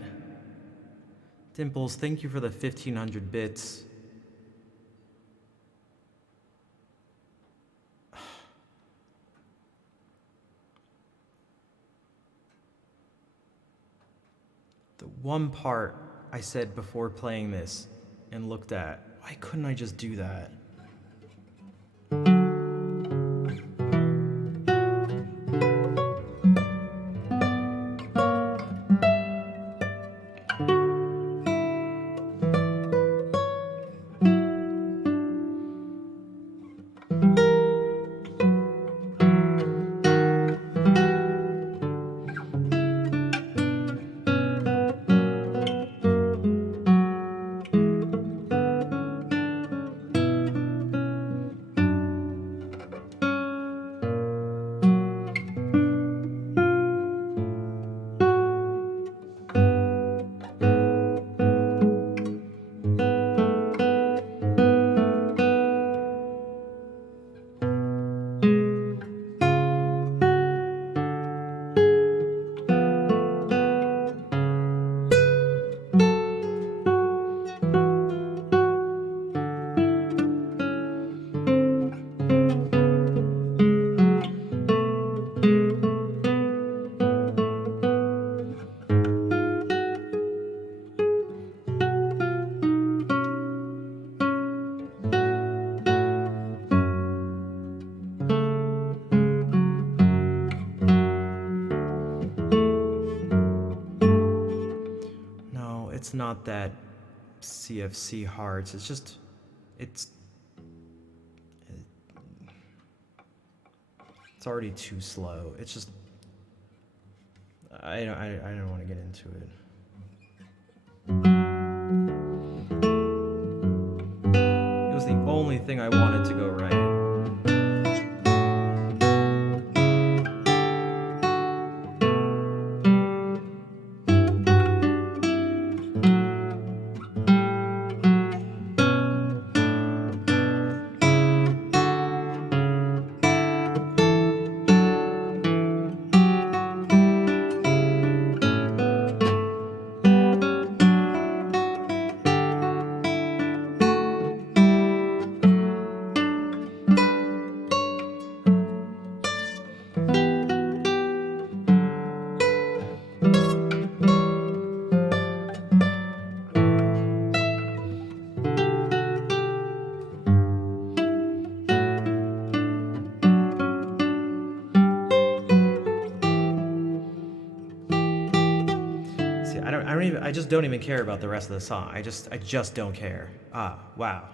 Dimples, thank you for the 1,500 bits. The one part I said before playing this and looked at, why couldn't I just do that? No, it's not that CFC hearts. It's just, it's already too slow. It's just, I don't want to get into it. It was the only thing I wanted to go right. I just don't even care about the rest of the song. I just don't care. Ah, wow.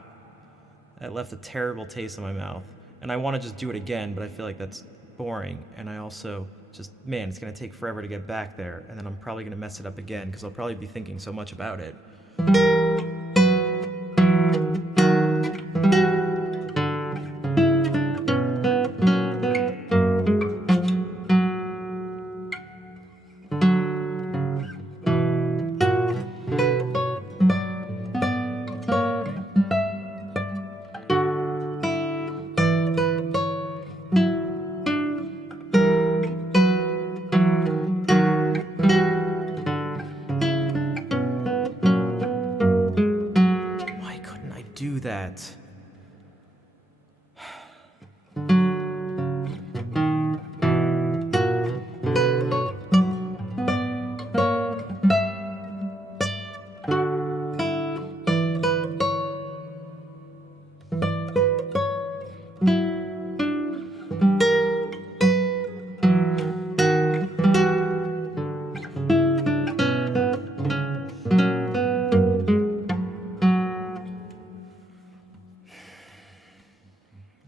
That left a terrible taste in my mouth. And I want to just do it again, but I feel like that's boring. And I also just, man, it's going to take forever to get back there. And then I'm probably going to mess it up again because I'll probably be thinking so much about it. Do that.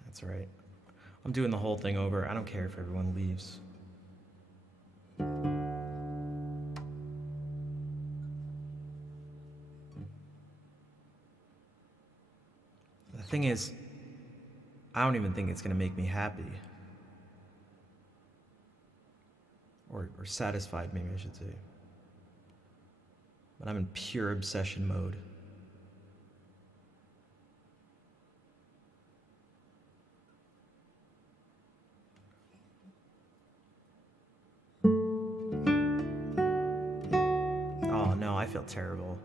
That's right. I'm doing the whole thing over. I don't care if everyone leaves. The thing is, I don't even think it's going to make me happy. Or satisfied, maybe I should say. But I'm in pure obsession mode. feel terrible.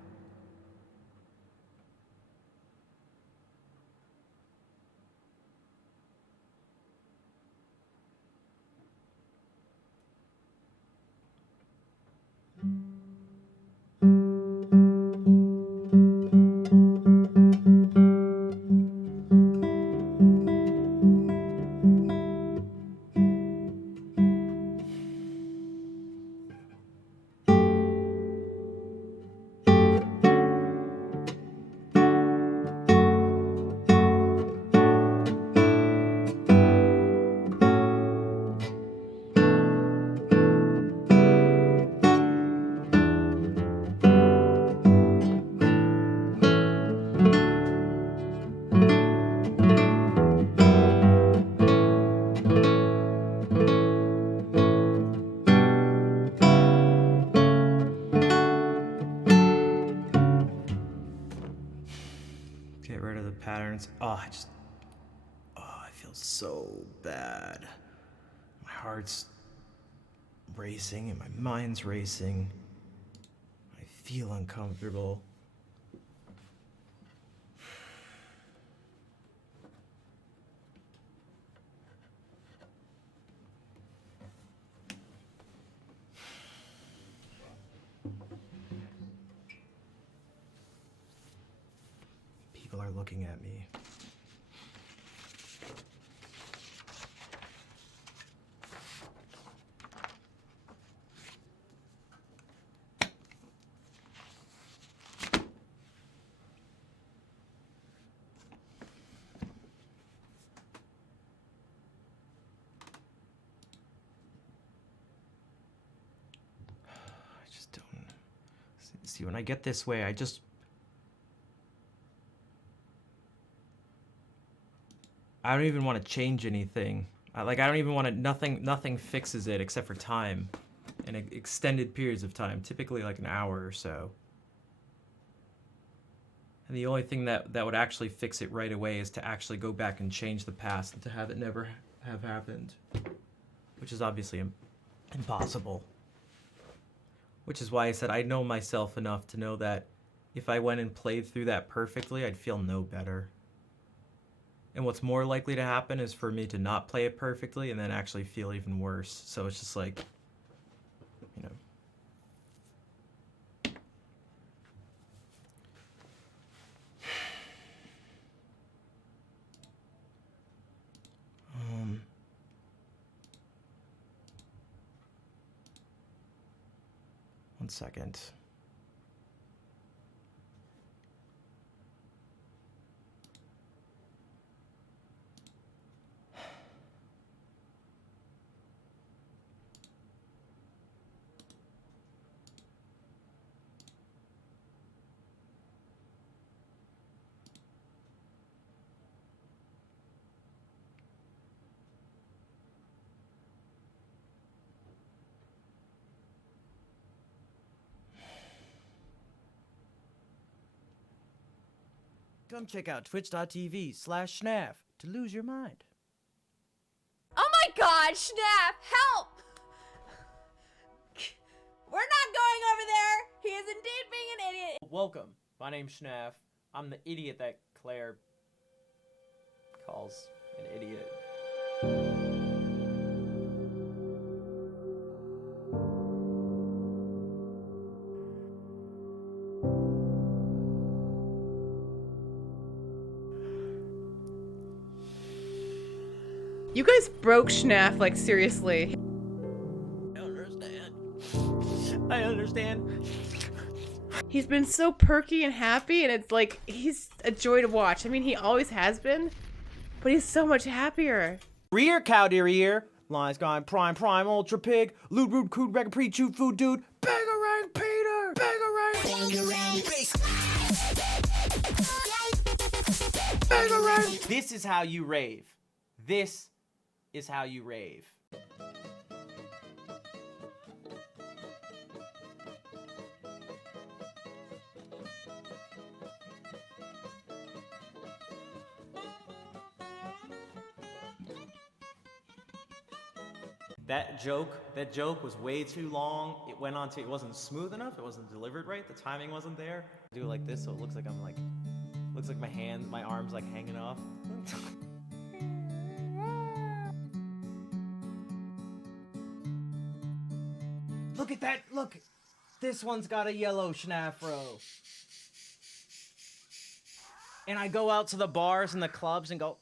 Get rid of the patterns. Oh, I feel so bad. My heart's racing and my mind's racing. I feel uncomfortable. People are looking at me. I just don't see when I get this way, I don't even want to change anything. I don't even want to. Nothing fixes it except for time, and extended periods of time, typically like an hour or so. And the only thing that would actually fix it right away is to actually go back and change the past and to have it never have happened, which is obviously impossible. Which is why I said I know myself enough to know that if I went and played through that perfectly, I'd feel no better. And what's more likely to happen is for me to not play it perfectly and then actually feel even worse. So it's just like, you know. One second. Come check out twitch.tv/Schnaf to lose your mind. Oh my god, Schnaf, help! We're not going over there! He is indeed being an idiot! Welcome. My name's Schnaf. I'm the idiot that Claire calls an idiot. You guys broke Schnaf, like, seriously. I understand. He's been so perky and happy, and it's like, he's a joy to watch. I mean, he always has been, but he's so much happier. Rear cow deer ear, lines gone prime ultra pig, lewd rude cood rag pre chew food dude, bangarang Peter, bangarang. This is how you rave. This is how you rave. That joke was way too long. It went on to, it wasn't smooth enough. It wasn't delivered right. The timing wasn't there. Do it like this so it looks like I'm like, looks like my arm's like hanging off. Look at that, look. This one's got a yellow schnaffro. And I go out to the bars and the clubs and go,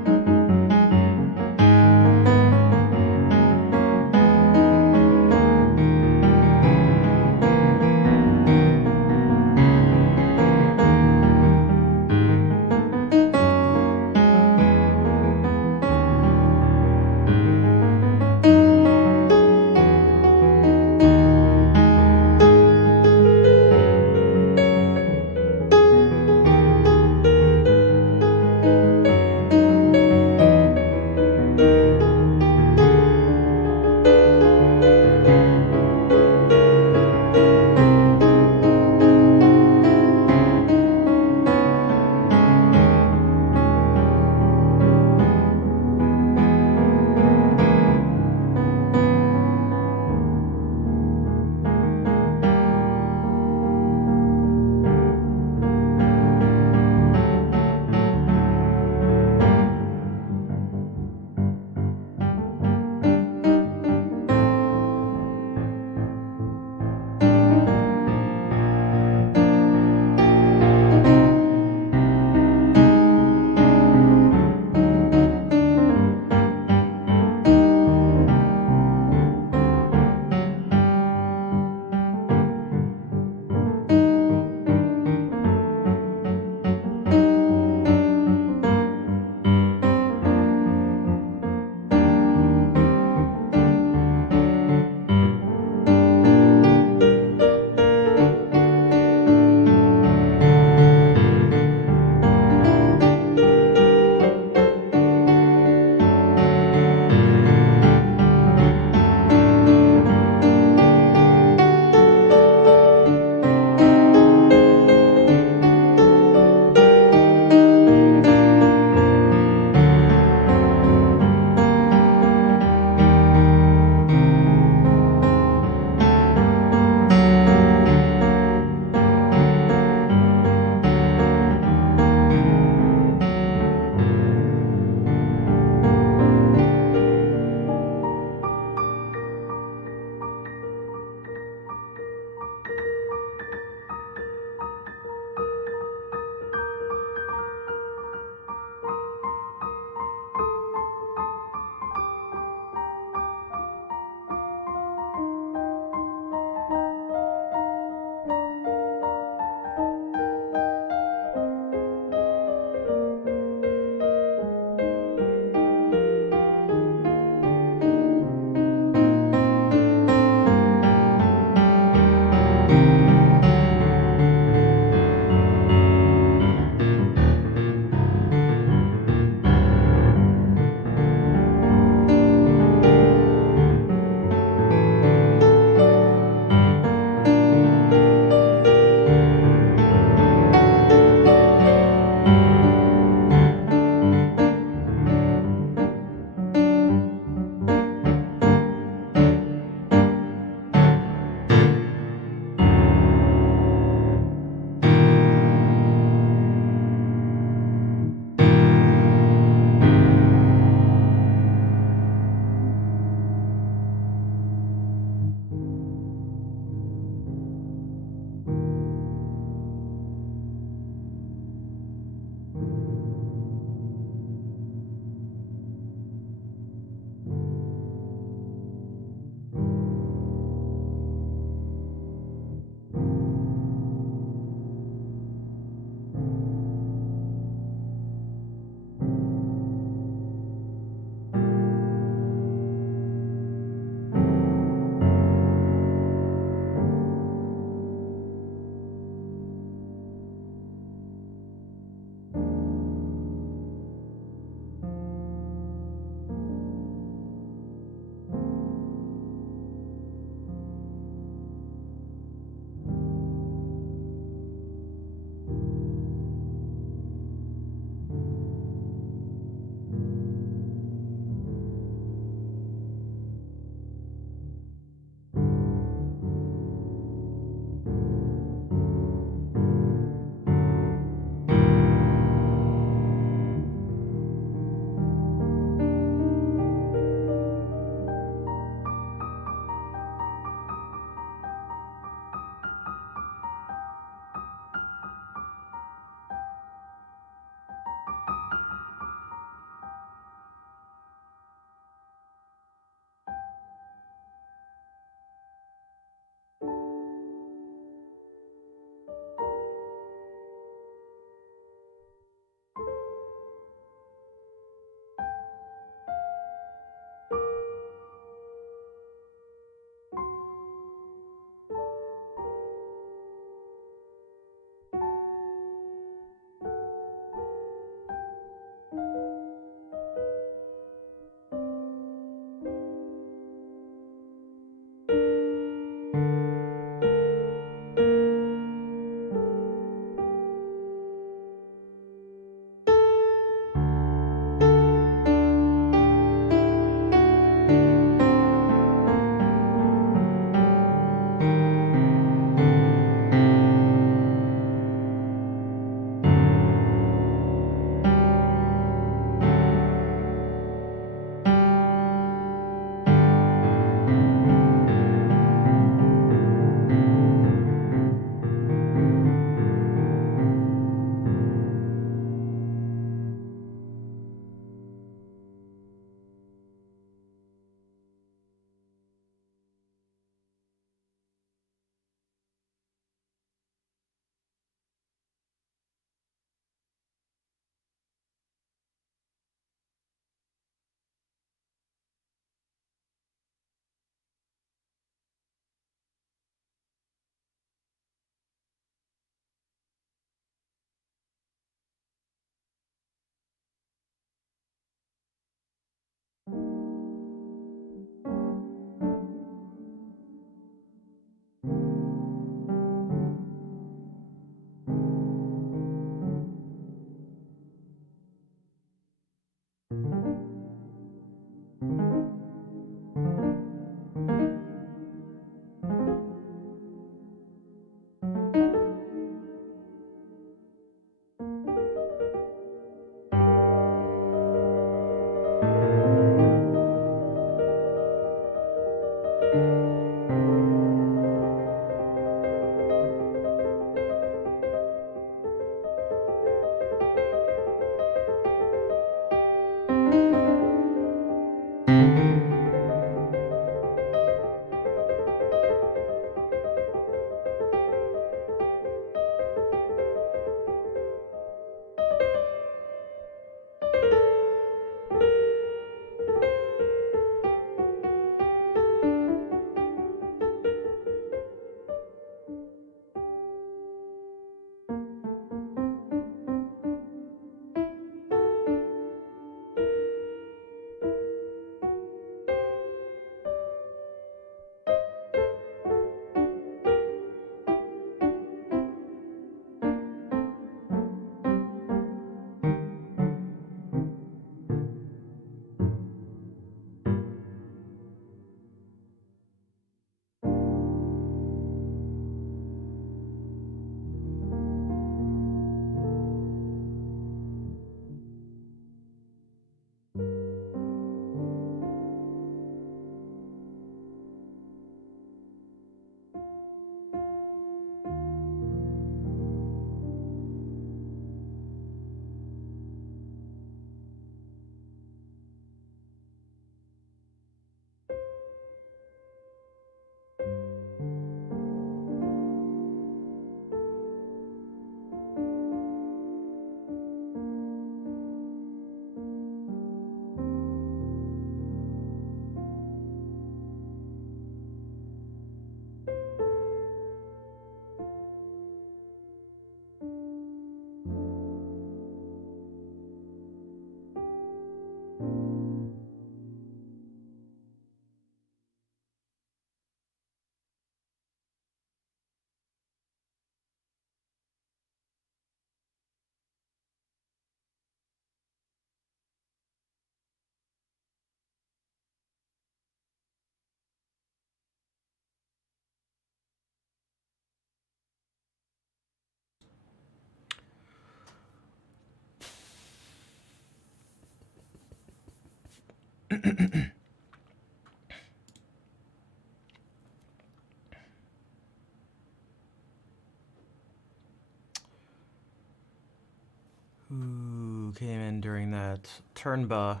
Who came in during that? Turnba.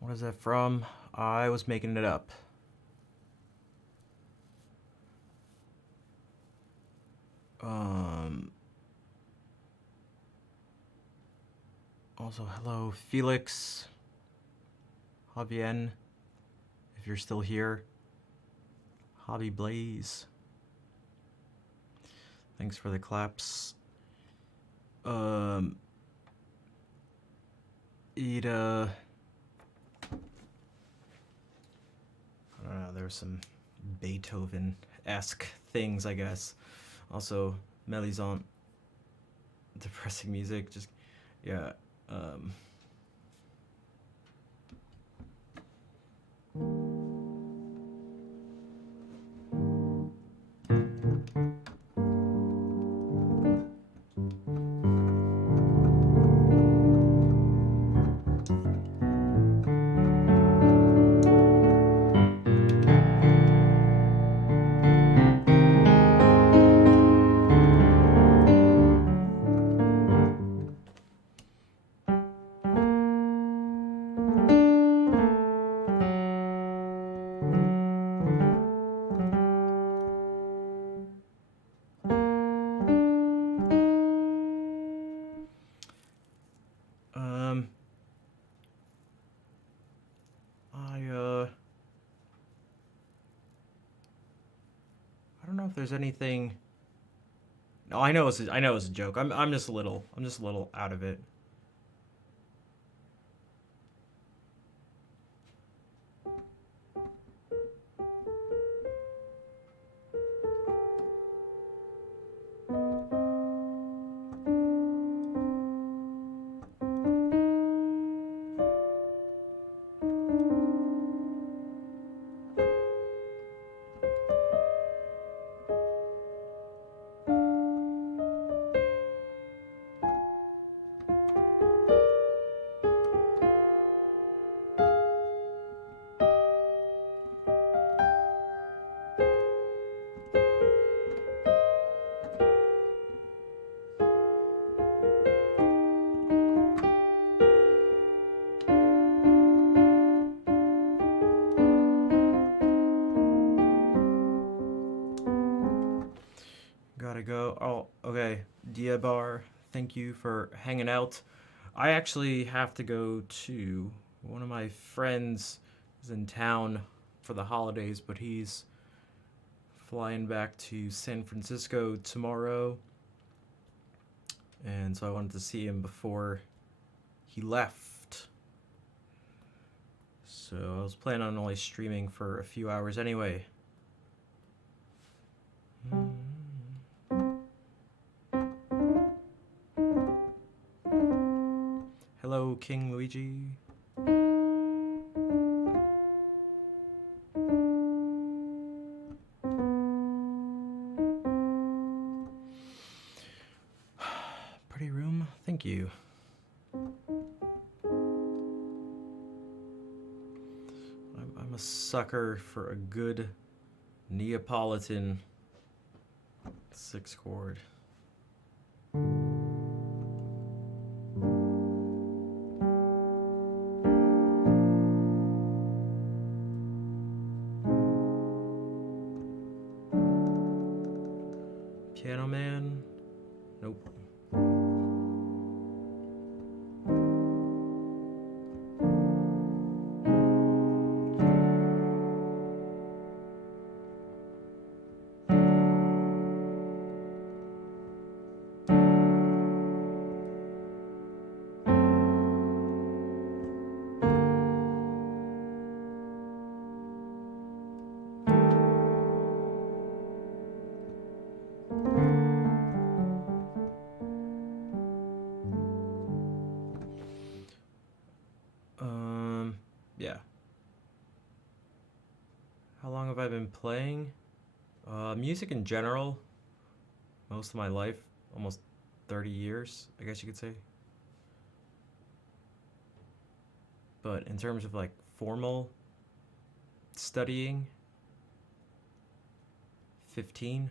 What is that from? I was making it up. Also, hello, Felix. Javien, if you're still here. Hobby Blaze. Thanks for the claps. Ida. I don't know, there's some Beethoven-esque things, I guess. Also, Melisande. Depressing music, just, yeah. I don't know if there's anything. No, I know it's a joke. I'm just a little out of it. Gotta go. Oh, okay. Diabar, thank you for hanging out. I actually have to go to one of my friends is in town for the holidays, but he's flying back to San Francisco tomorrow. And so I wanted to see him before he left. So I was planning on only streaming for a few hours anyway. Hello, King Luigi. Pretty room, thank you. I'm a sucker for a good Neapolitan 6-chord. Piano Man? Nope. Yeah. How long have I been playing? Music in general, most of my life, almost 30 years, I guess you could say. But in terms of like formal studying. 15.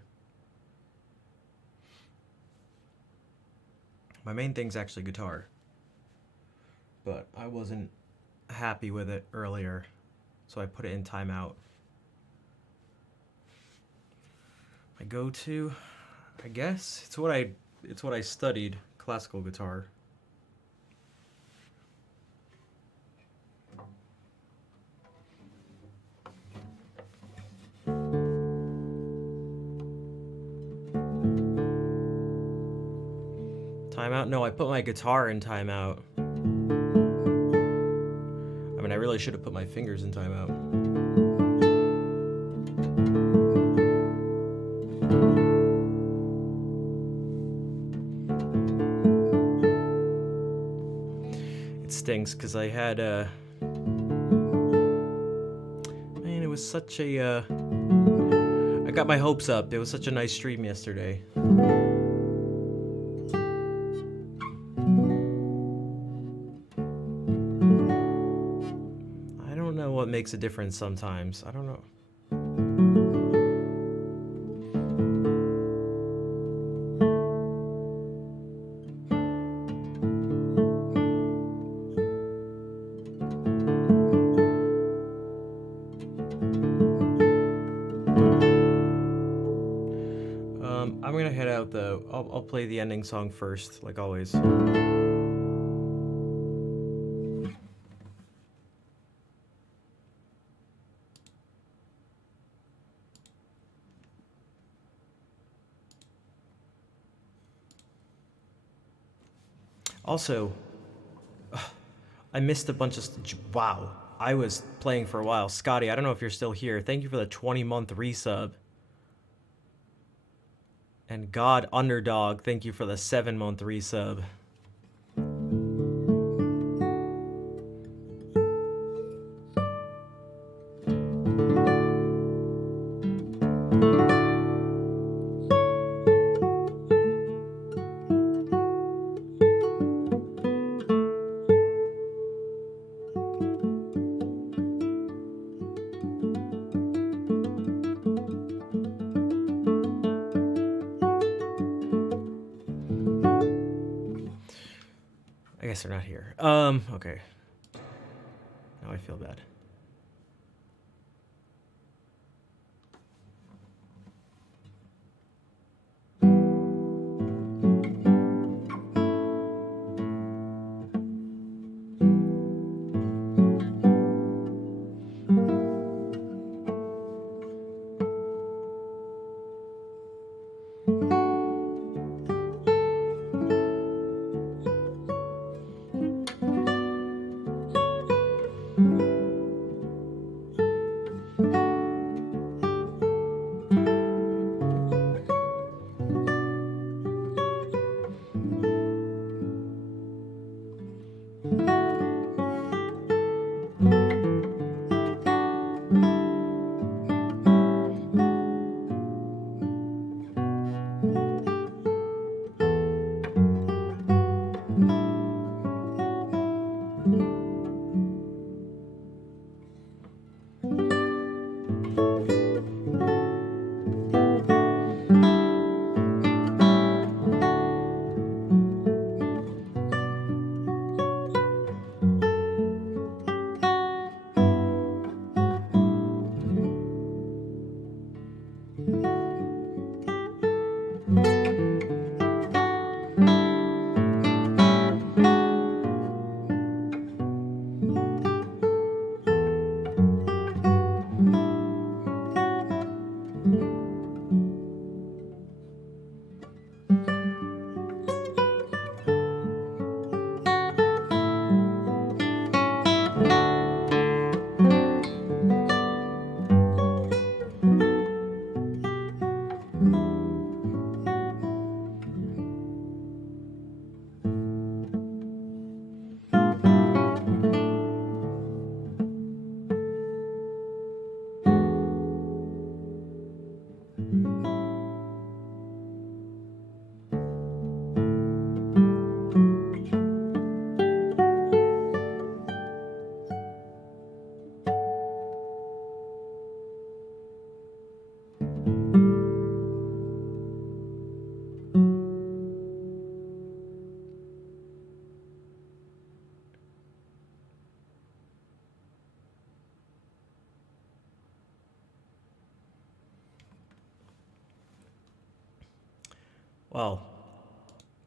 My main thing's actually guitar. But I wasn't happy with it earlier, so I put it in timeout. My go-to, I guess, it's what I studied, classical guitar. Timeout? No, I put my guitar in timeout. I mean, I really should have put my fingers in timeout. It stinks because I had man, it was such a I got my hopes up. It was such a nice stream yesterday. I don't know what makes a difference sometimes. I don't know. I'm gonna head out though. I'll play the ending song first, like always. Also, I missed a bunch of wow. I was playing for a while. Scotty, I don't know if you're still here. Thank you for the 20-month resub. And God Underdog, thank you for the 7-month resub. I guess they're not here. Okay. Now I feel bad. Well,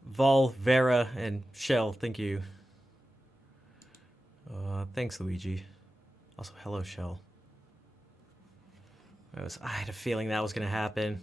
Vol, Vera, and Shell, thank you. Thanks, Luigi. Also, hello, Shell. I had a feeling that was gonna happen.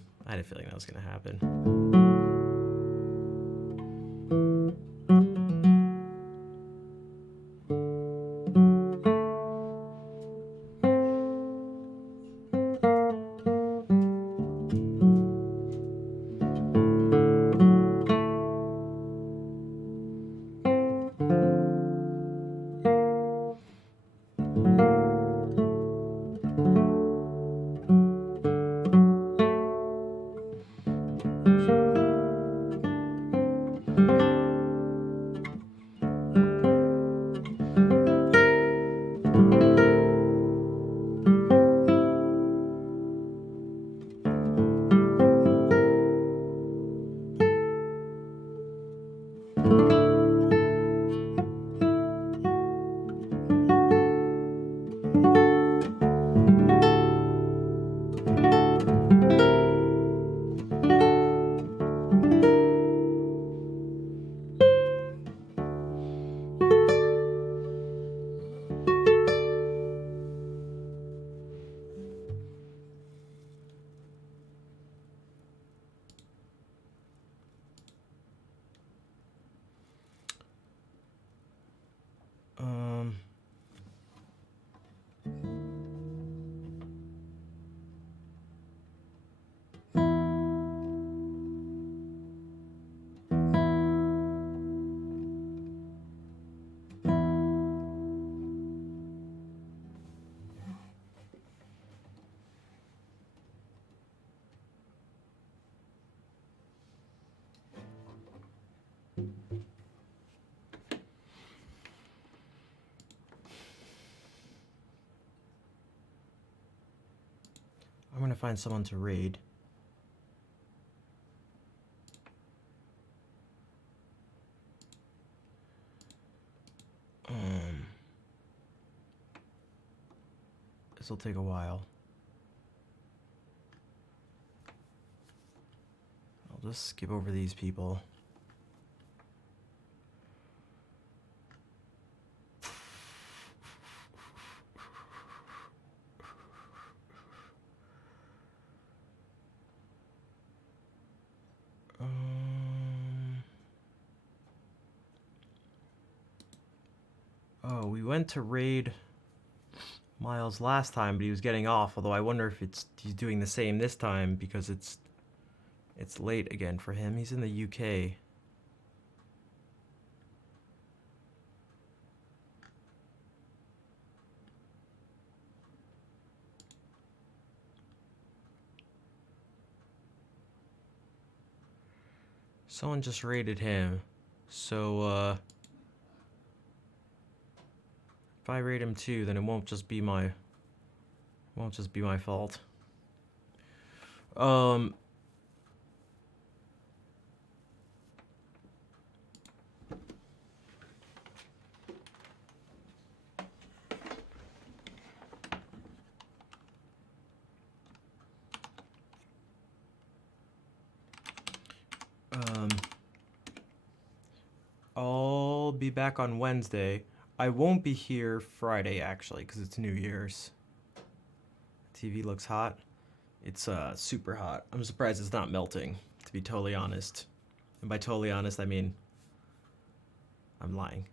Um. I'm gonna find someone to raid. This'll take a while. I'll just skip over these people. Oh, we went to raid Miles last time, but he was getting off. Although I wonder if he's doing the same this time because it's late again for him. He's in the UK. Someone just raided him, so if I raid him too, then it won't just be my fault. I'll be back on Wednesday. I won't be here Friday actually, because it's New Year's. TV looks hot. It's super hot. I'm surprised it's not melting, to be totally honest. And by totally honest, I mean I'm lying.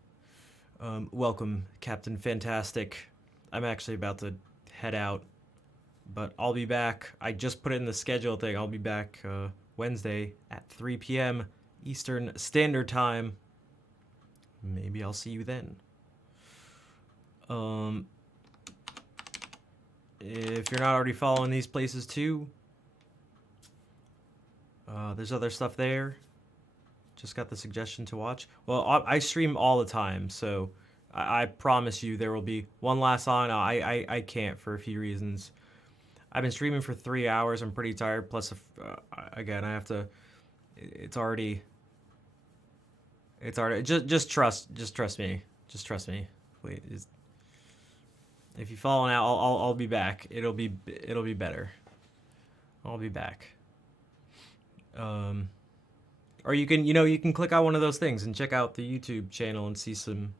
Welcome, Captain Fantastic. I'm actually about to head out, but I'll be back. I just put it in the schedule thing. I'll be back Wednesday at 3 p.m. Eastern Standard Time. Maybe I'll see you then. If you're not already following these places too, there's other stuff there. Just got the suggestion to watch. Well, I stream all the time, so I promise you there will be one last on. I can't for a few reasons. I've been streaming for 3 hours. I'm pretty tired. Plus, again, I have to. It's already. Just trust me. Just trust me. Please. If you fall out, I'll be back. It'll be better. I'll be back. Or you can, you can click on one of those things and check out the YouTube channel and see some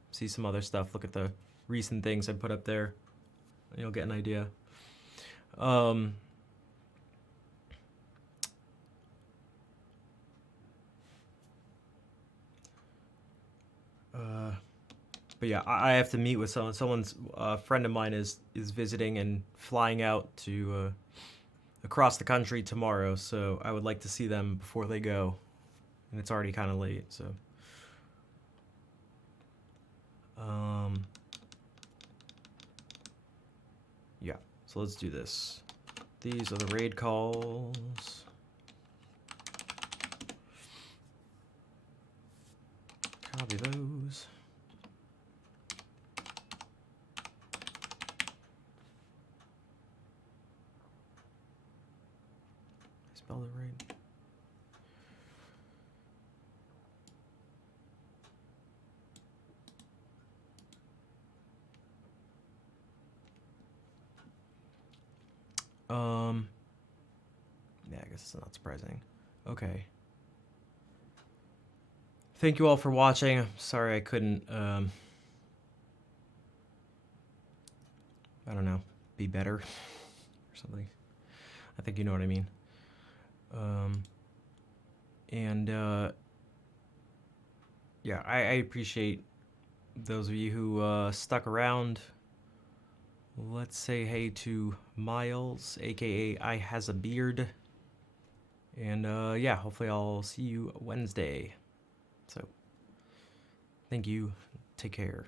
other stuff. Look at the recent things I put up there. And you'll get an idea. But yeah, I have to meet with someone. Someone's friend of mine is visiting and flying out to across the country tomorrow. So I would like to see them before they go, and it's already kind of late. So, yeah. So let's do this. These are the raid calls. Copy those. Spell it right. Yeah, I guess it's not surprising. Okay. Thank you all for watching. I'm sorry I couldn't, I don't know, be better or something. I think you know what I mean. Yeah, I appreciate those of you who stuck around. Let's say hey to Miles, aka I Has a Beard. And yeah, hopefully I'll see you Wednesday. So, thank you. Take care.